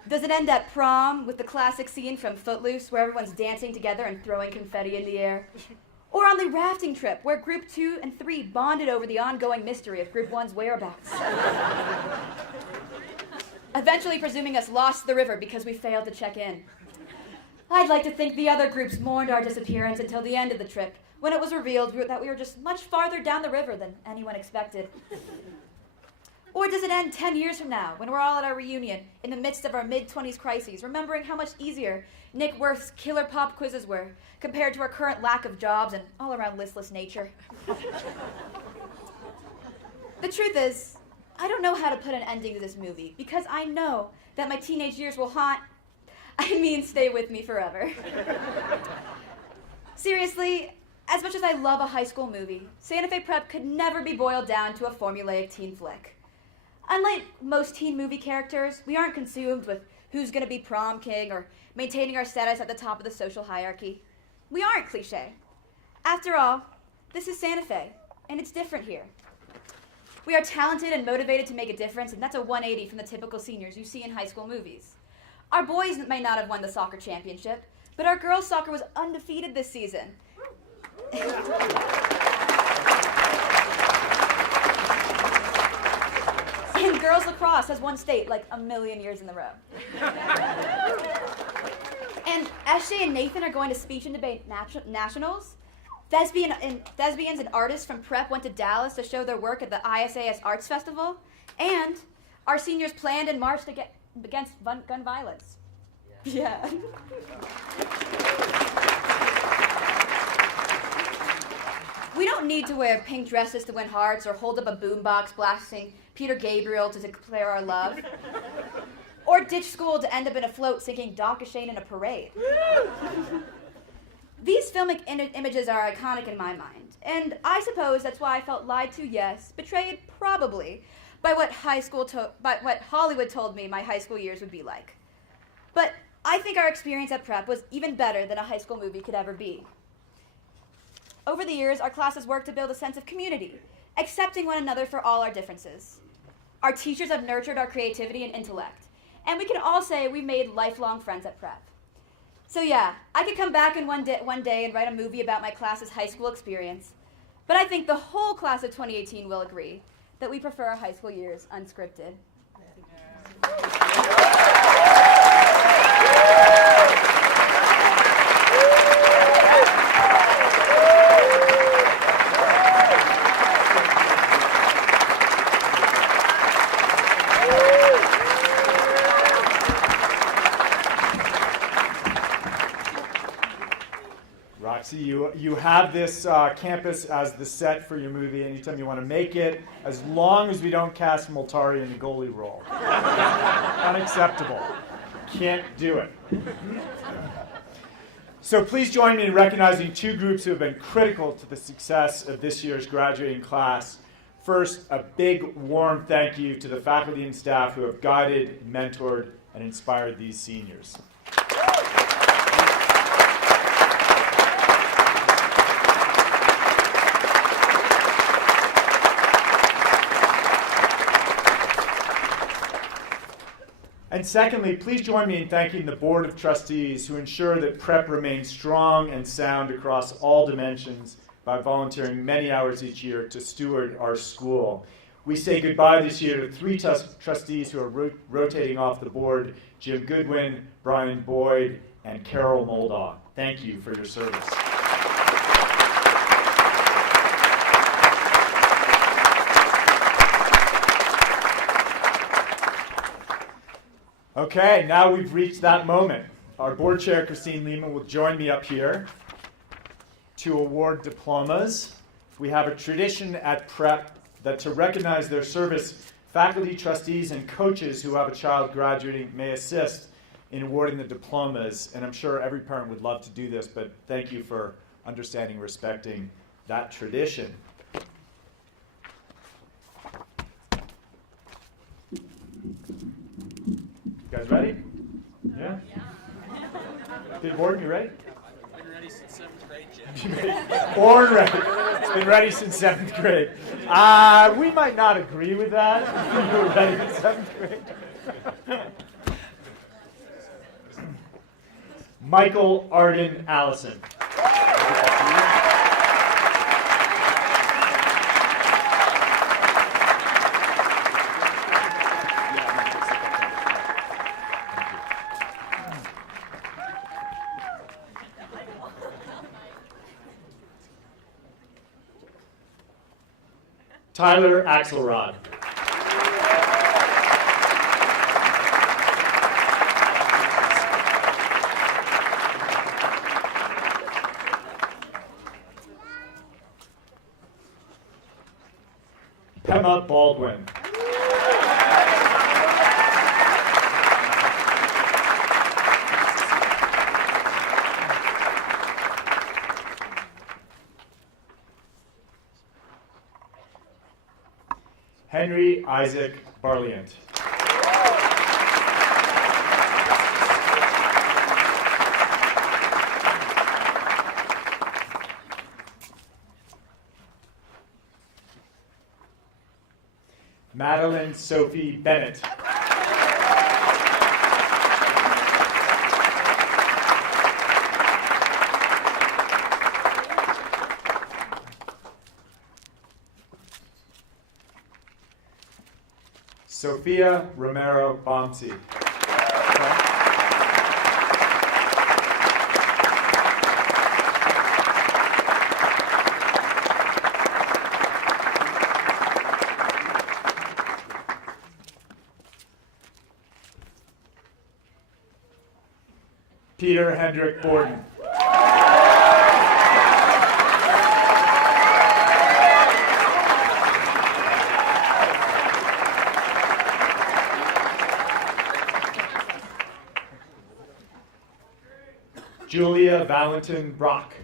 Does it end at prom with the classic scene from Footloose where everyone's dancing together and throwing confetti in the air? Or on the rafting trip where Group 2 and 3 bonded over the ongoing mystery of Group 1's whereabouts? Eventually presuming us lost the river because we failed to check in. I'd like to think the other groups mourned our disappearance until the end of the trip, when it was revealed that we were just much farther down the river than anyone expected. Or does it end 10 years from now, when we're all at our reunion, in the midst of our mid-20s crises, remembering how much easier Nick Worth's killer pop quizzes were, compared to our current lack of jobs and all-around listless nature? The truth is, I don't know how to put an ending to this movie, because I know that my teenage years will stay with me forever. Seriously, as much as I love a high school movie, Santa Fe Prep could never be boiled down to a formulaic teen flick. Unlike most teen movie characters, we aren't consumed with who's going to be prom king or maintaining our status at the top of the social hierarchy. we aren't cliche. After all, this is Santa Fe, and it's different here. We are talented and motivated to make a difference, and that's a 180 from the typical seniors you see in high school movies. Our boys may not have won the soccer championship, but our girls' soccer was undefeated this season. And girls lacrosse has won state like a million years in a row. And SJ and Nathan are going to speech and debate nationals. Thespians and artists from Prep went to Dallas to show their work at the ISAS Arts Festival. And our seniors planned and marched against gun violence. Yeah. We don't need to wear pink dresses to win hearts or hold up a boombox blasting Peter Gabriel to declare our love. Or ditch school to end up in a float singing Doc Shane in a parade. These filmic images are iconic in my mind, and I suppose that's why I felt lied to, yes, betrayed, probably, by what Hollywood told me my high school years would be like. But I think our experience at Prep was even better than a high school movie could ever be. Over the years, our classes worked to build a sense of community, accepting one another for all our differences. Our teachers have nurtured our creativity and intellect, and we can all say we made lifelong friends at Prep. So yeah, I could come back in one day and write a movie about my class's high school experience, but I think the whole class of 2018 will agree that we prefer our high school years unscripted. You have this campus as the set for your movie anytime you want to make it, as long as we don't cast Multari in the goalie role. Unacceptable. Can't do it. So please join me in recognizing two groups who have been critical to the success of this year's graduating class. First, a big, warm thank you to the faculty and staff who have guided, mentored, and inspired these seniors. And secondly, please join me in thanking the Board of Trustees who ensure that Prep remains strong and sound across all dimensions by volunteering many hours each year to steward our school. We say goodbye this year to three trustees who are rotating off the board: Jim Goodwin, Brian Boyd, and Carol Moldaw. Thank you for your service. Okay, now we've reached that moment. Our board chair, Christine Lehman, will join me up here to award diplomas. We have a tradition at Prep that to recognize their service, faculty, trustees, and coaches who have a child graduating may assist in awarding the diplomas. And I'm sure every parent would love to do this, but thank you for understanding and respecting that tradition. You guys ready? Yeah? Big board, you ready? Been ready since 7th grade, Jim. Born ready. It's been ready since 7th grade. We might not agree with that. You were ready in 7th grade. Michael Arden Allison. Tyler Axelrod. Pema Baldwin. Henry Isaac Barliant. Madeline Sophie Bennett. Sophia Romero Bomsey. Peter Hendrick Borden. Julia Valentin Brock.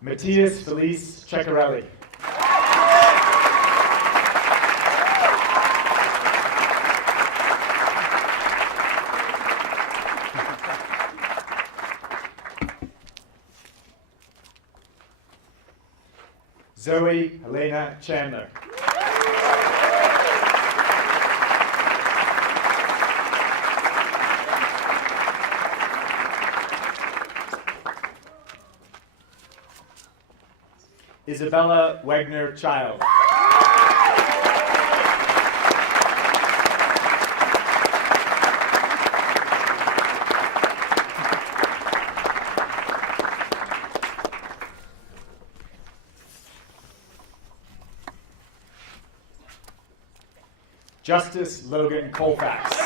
Matthias Felice Ceccarelli. Zoe Helena Chandler. Isabella Wegner Child. Justice Logan Colfax.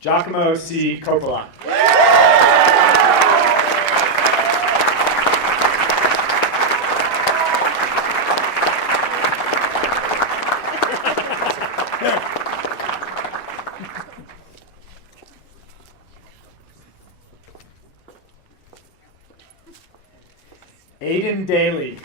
Giacomo C. Coppola. Aiden Daly.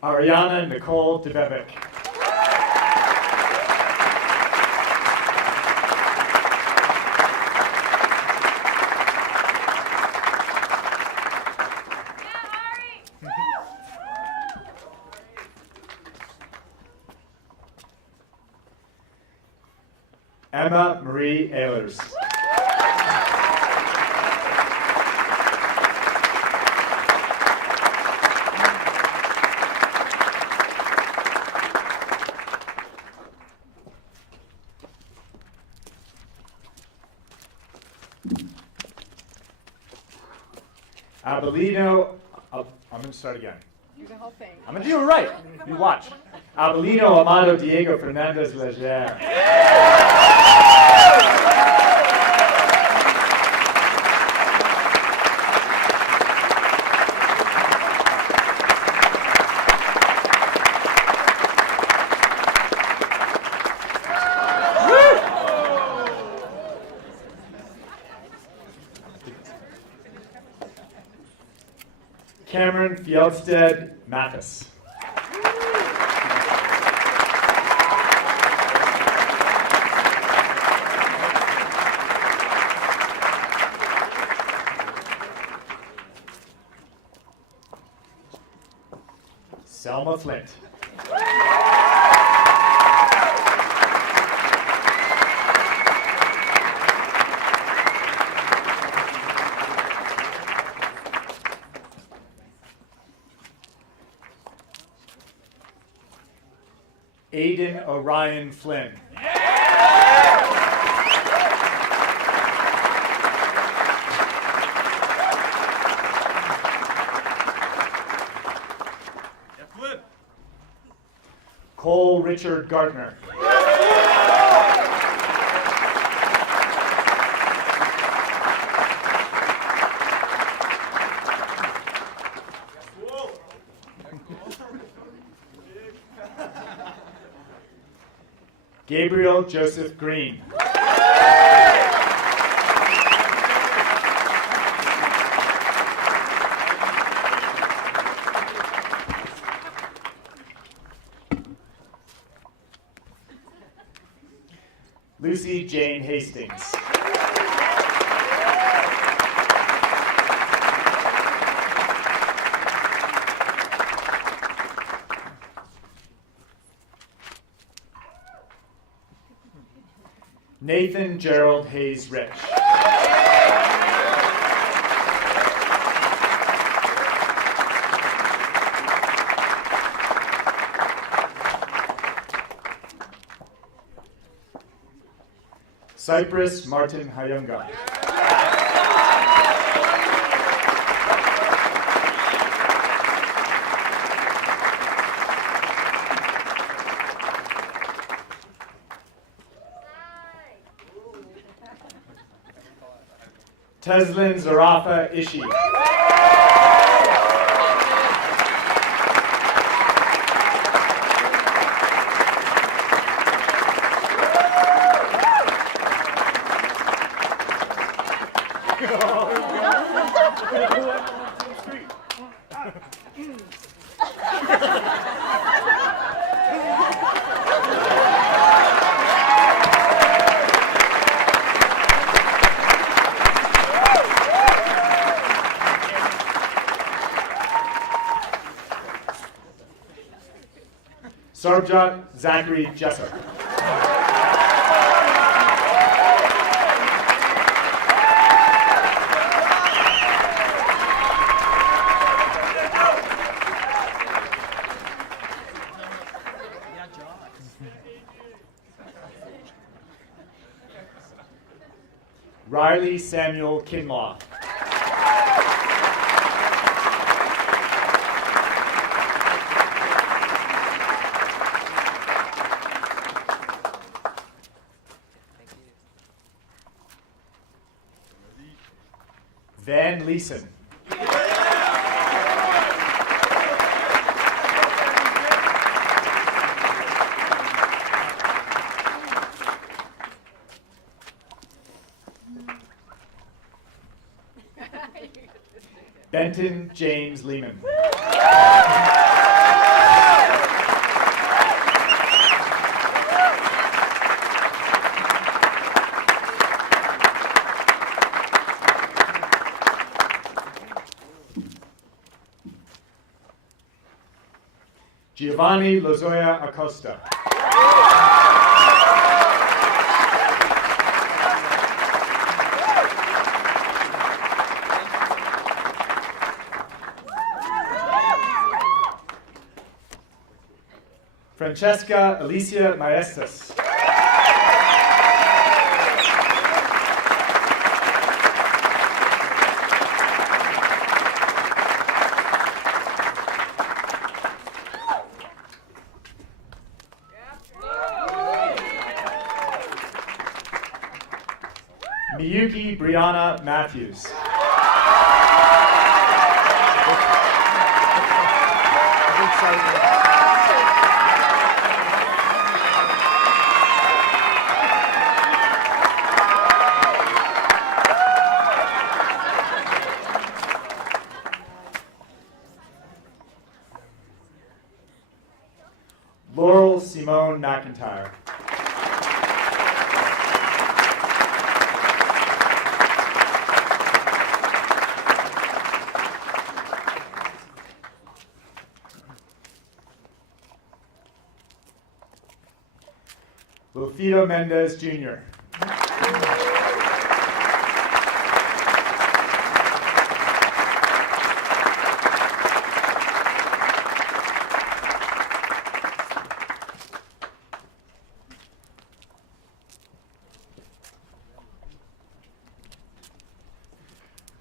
Ariana Nicole DeBevic. Emma Marie Ehlers. Abelino, I'm going to start again. Do the whole thing. I'm going to do it right. You watch. Abelino Amado Diego Fernandez Leger. Cameron Fjeldstead Mathis. Selma Flint. Aiden Orion Flynn. Richard Gartner. Gabriel Joseph Green. Lucy Jane Hastings. Nathan Gerald Hayes Rich. Cypress Martin Hayunga. Teslin Zarafa Ishi. Sarbjot Zachary Jessup. Riley Samuel Kinlaw. Van Leeson. Benton James Lehman. Giovanni Lozoya Acosta. Francesca Alicia Maestas. Miyuki Brianna Matthews. Laurel Simone McIntyre. Wilfredo Mendez Jr.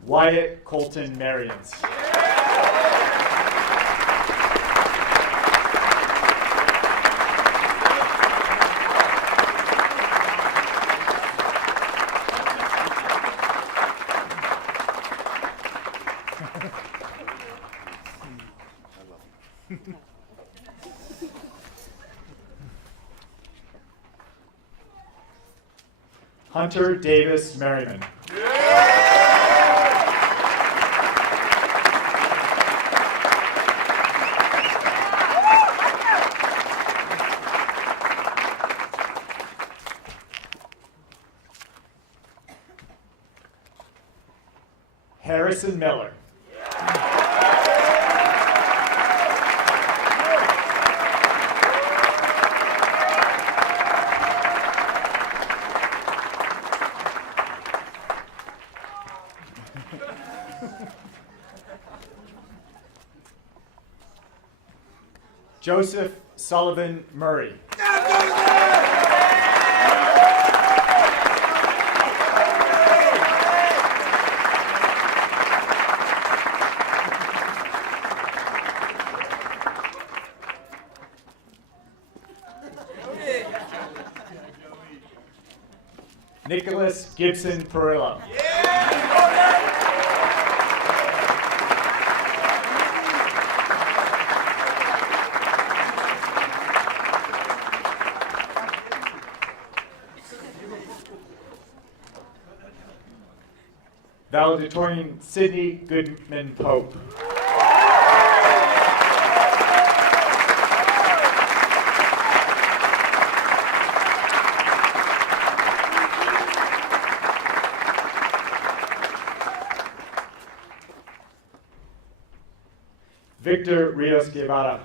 Wyatt Colton Marions. Hunter Davis Merriman. Harrison Miller. Joseph Sullivan Murray. Nicholas Gibson Perillo. Valedictorian Sidney Goodman Pope. Victor Rios Guevara.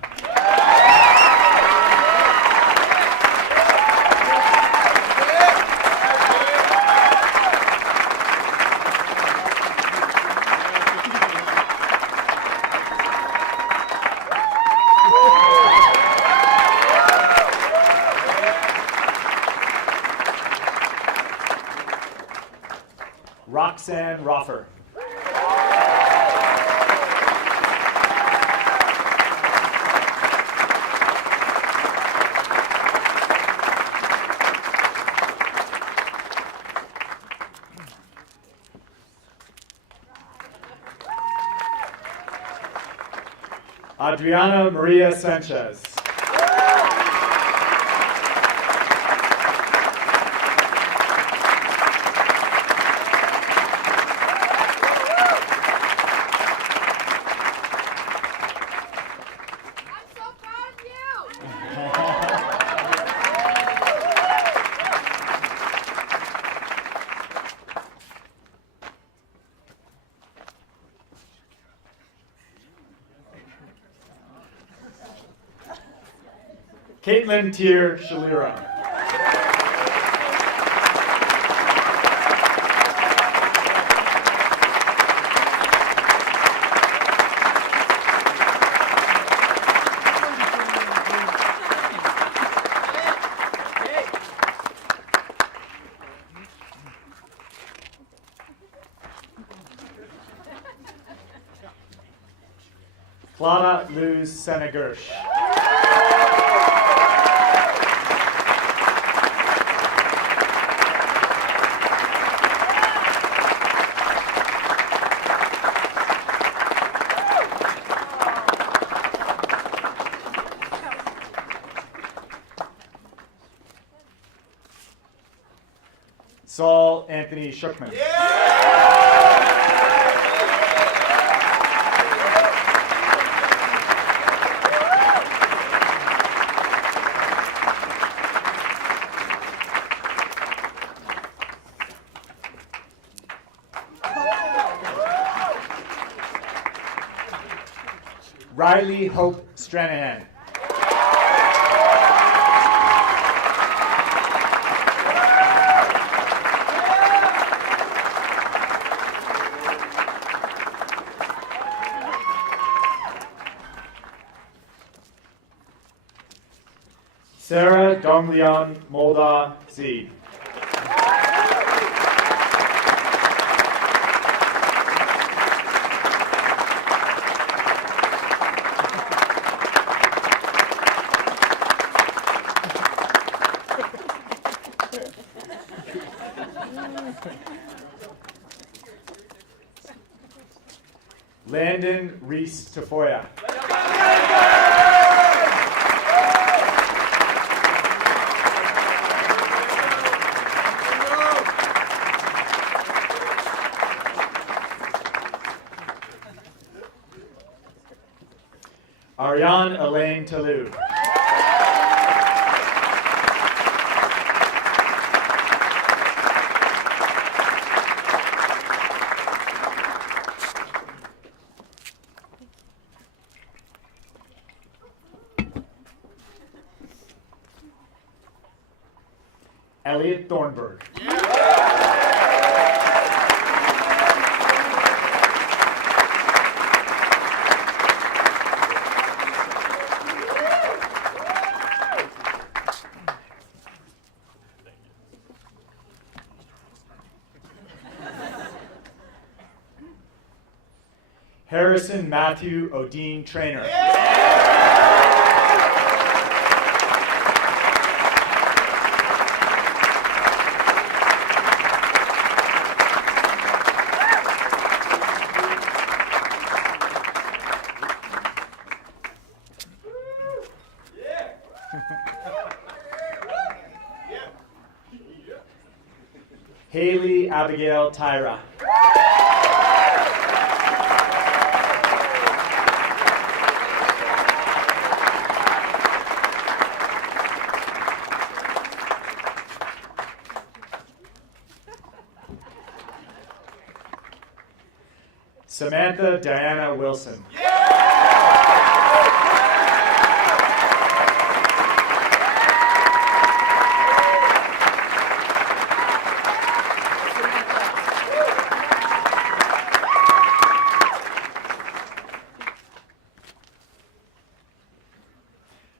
Roxanne Roffer. Adriana Maria Sanchez. Caitlin Tier Shalira. Clara Luz Senegursh. Saul Anthony Shookman. Riley Hope Stranahan. Sarah Donglian Molda Z. Landon Reese Tafoya. Ariane Elaine Talou. Elliot Thornburg. Harrison Matthew Odine Trainer. Haley Abigail Tyra. Samantha Diana Wilson.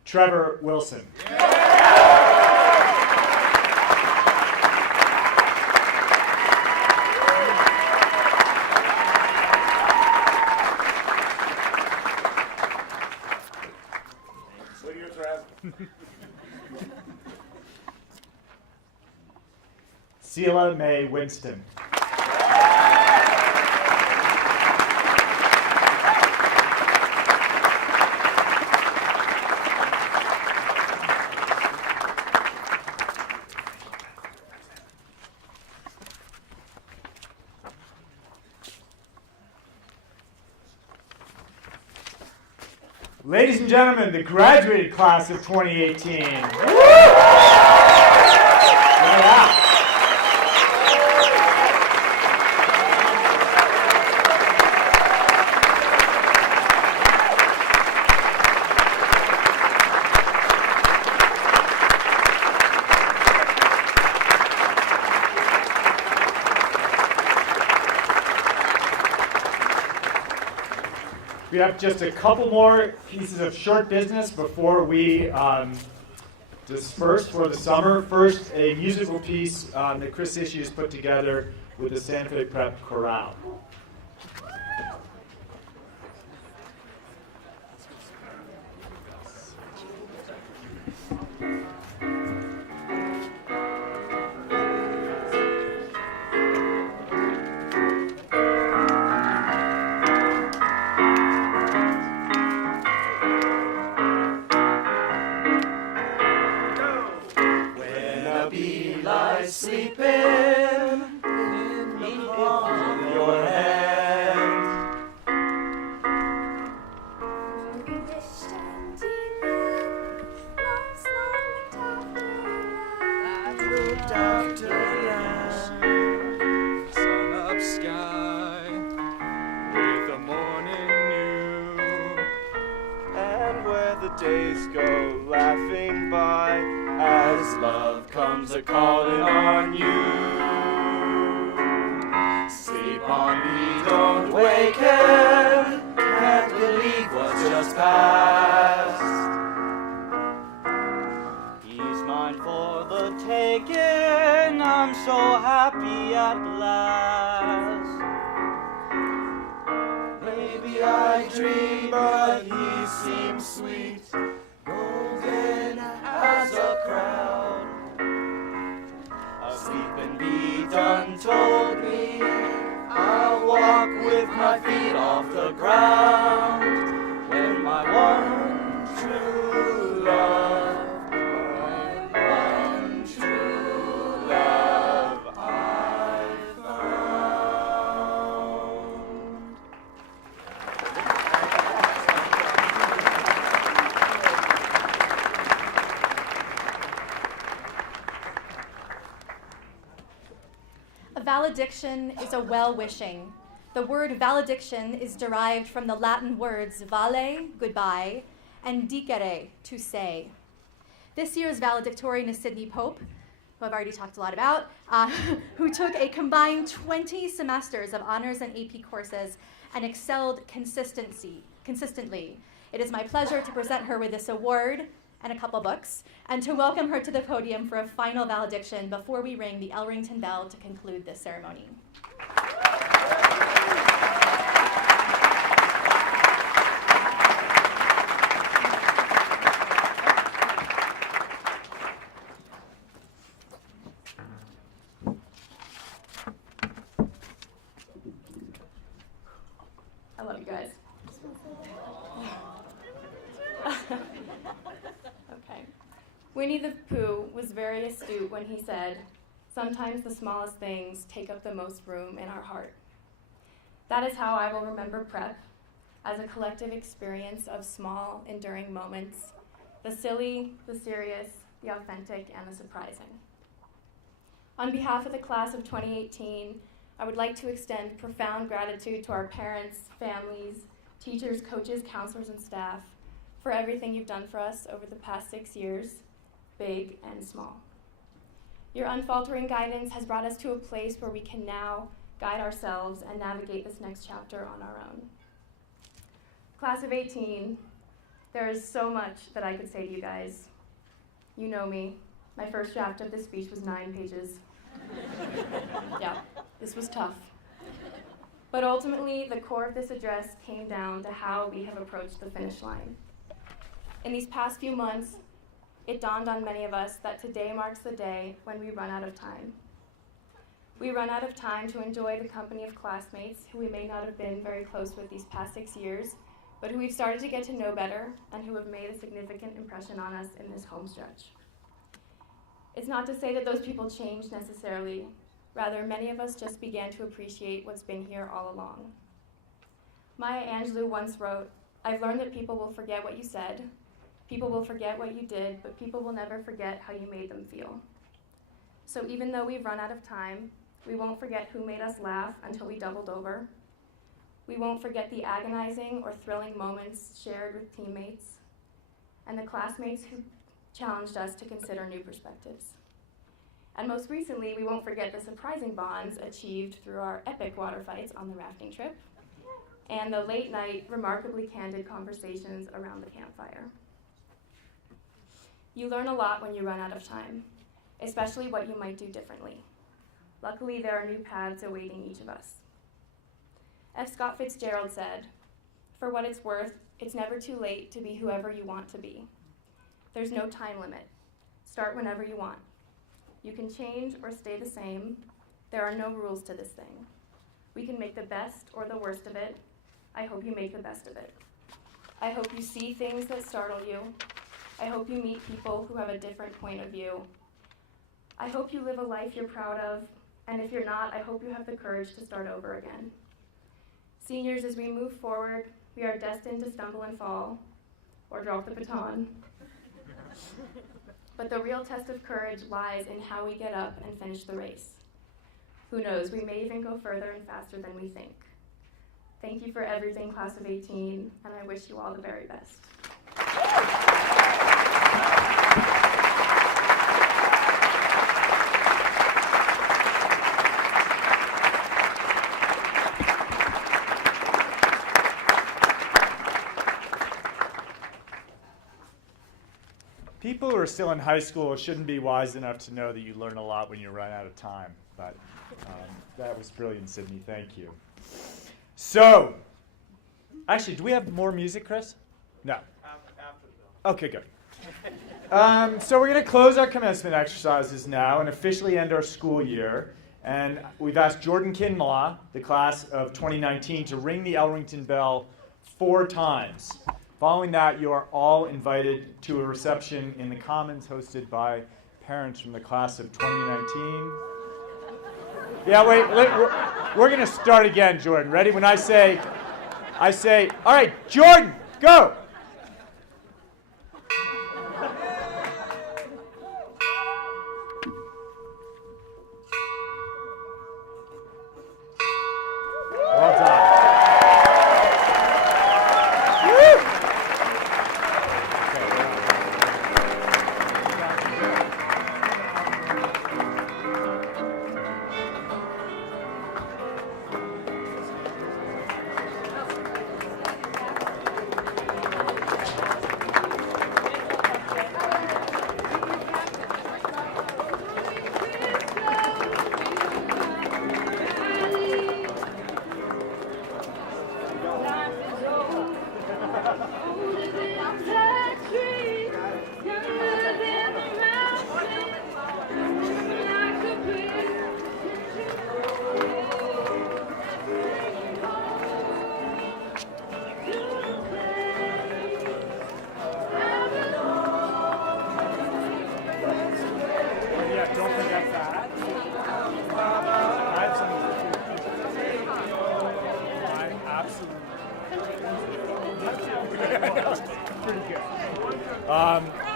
Trevor Wilson. Celia Mae Winston. Ladies and gentlemen, the graduated class of 2018. Yeah. We have just a couple more pieces of short business before we disperse for the summer. First, a musical piece that Chris Ishii has put together with the Santa Fe Prep Chorale. Days go laughing by as love comes a-calling on you. Sleep on me, don't waken, can't believe what's just past. He's mine for the taking, I'm so happy at last. Maybe I dream, but he seems sweet, golden as a crown. Asleep and be done told me I'll walk with my feet off the ground when my one true love, I found. Valediction is a well-wishing. The word valediction is derived from the Latin words vale, goodbye, and dicere, to say. This year's valedictorian is Sydney Pope, who I've already talked a lot about, who took a combined 20 semesters of honors and AP courses and excelled consistently. It is my pleasure to present her with this award and a couple books, and to welcome her to the podium for a final valediction before we ring the Arrington bell to conclude this ceremony. I love you guys. Okay. Winnie the Pooh was very astute when he said, "Sometimes the smallest things take up the most room in our heart." That is how I will remember prep, as a collective experience of small, enduring moments, the silly, the serious, the authentic, and the surprising. On behalf of the class of 2018, I would like to extend profound gratitude to our parents, families, teachers, coaches, counselors, and staff for everything you've done for us over the past 6 years, big and small. Your unfaltering guidance has brought us to a place where we can now guide ourselves and navigate this next chapter on our own. Class of 18, there is so much that I could say to you guys. You know me. My first draft of this speech was 9 pages. Yeah, this was tough. But ultimately, the core of this address came down to how we have approached the finish line. In these past few months, it dawned on many of us that today marks the day when we run out of time. We run out of time to enjoy the company of classmates who we may not have been very close with these past 6 years, but who we've started to get to know better and who have made a significant impression on us in this homestretch. It's not to say that those people changed necessarily. Rather, many of us just began to appreciate what's been here all along. Maya Angelou once wrote, "I've learned that people will forget what you said, people will forget what you did, but people will never forget how you made them feel." So even though we've run out of time, we won't forget who made us laugh until we doubled over. We won't forget the agonizing or thrilling moments shared with teammates and the classmates who challenged us to consider new perspectives. And most recently, we won't forget the surprising bonds achieved through our epic water fights on the rafting trip and the late night, remarkably candid conversations around the campfire. You learn a lot when you run out of time, especially what you might do differently. Luckily, there are new paths awaiting each of us. F. Scott Fitzgerald said, "For what it's worth, it's never too late to be whoever you want to be. There's no time limit. Start whenever you want. You can change or stay the same. There are no rules to this thing. We can make the best or the worst of it. I hope you make the best of it. I hope you see things that startle you. I hope you meet people who have a different point of view. I hope you live a life you're proud of, and if you're not, I hope you have the courage to start over again. Seniors, as we move forward, we are destined to stumble and fall, or drop the baton. But the real test of courage lies in how we get up and finish the race. Who knows, we may even go further and faster than we think. Thank you for everything, class of 18, and I wish you all the very best." People who are still in high school shouldn't be wise enough to know that you learn a lot when you run out of time. But that was brilliant, Sydney. Thank you. So, actually, do we have more music, Chris? No. After the Okay, good. So we're going to close our commencement exercises now and officially end our school year. And we've asked Jordan Kinlaw, the class of 2019, to ring the Arrington bell 4 times. Following that, you are all invited to a reception in the Commons hosted by parents from the class of 2019. Yeah, wait, we're going to start again, Jordan. Ready? When I say, all right, Jordan, go! Well done.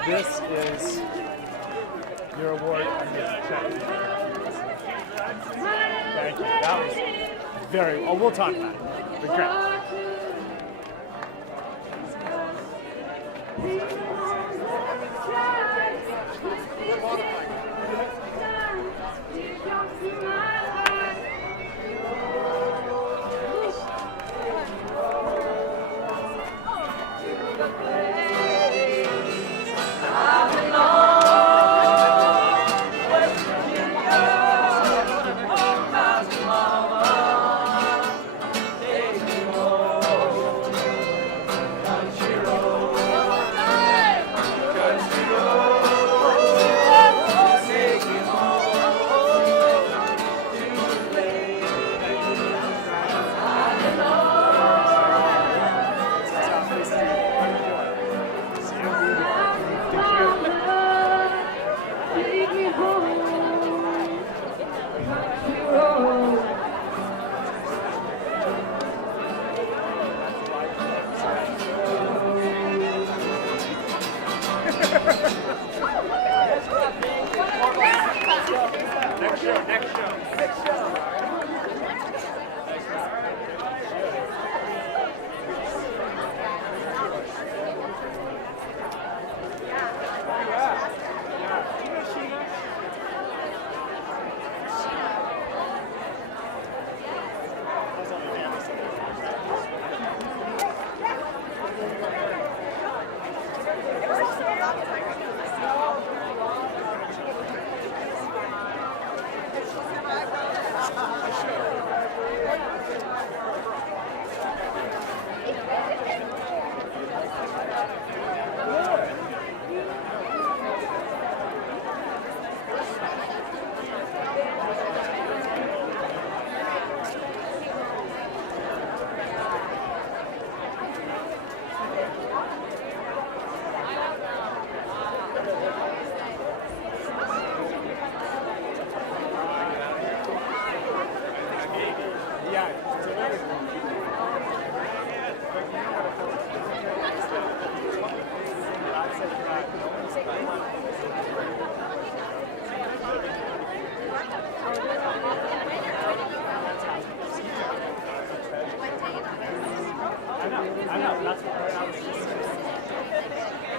This is your award. Thank you. That was very well. We'll talk about it. But great.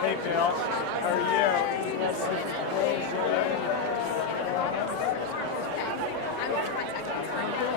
Hey, Bill. How are you?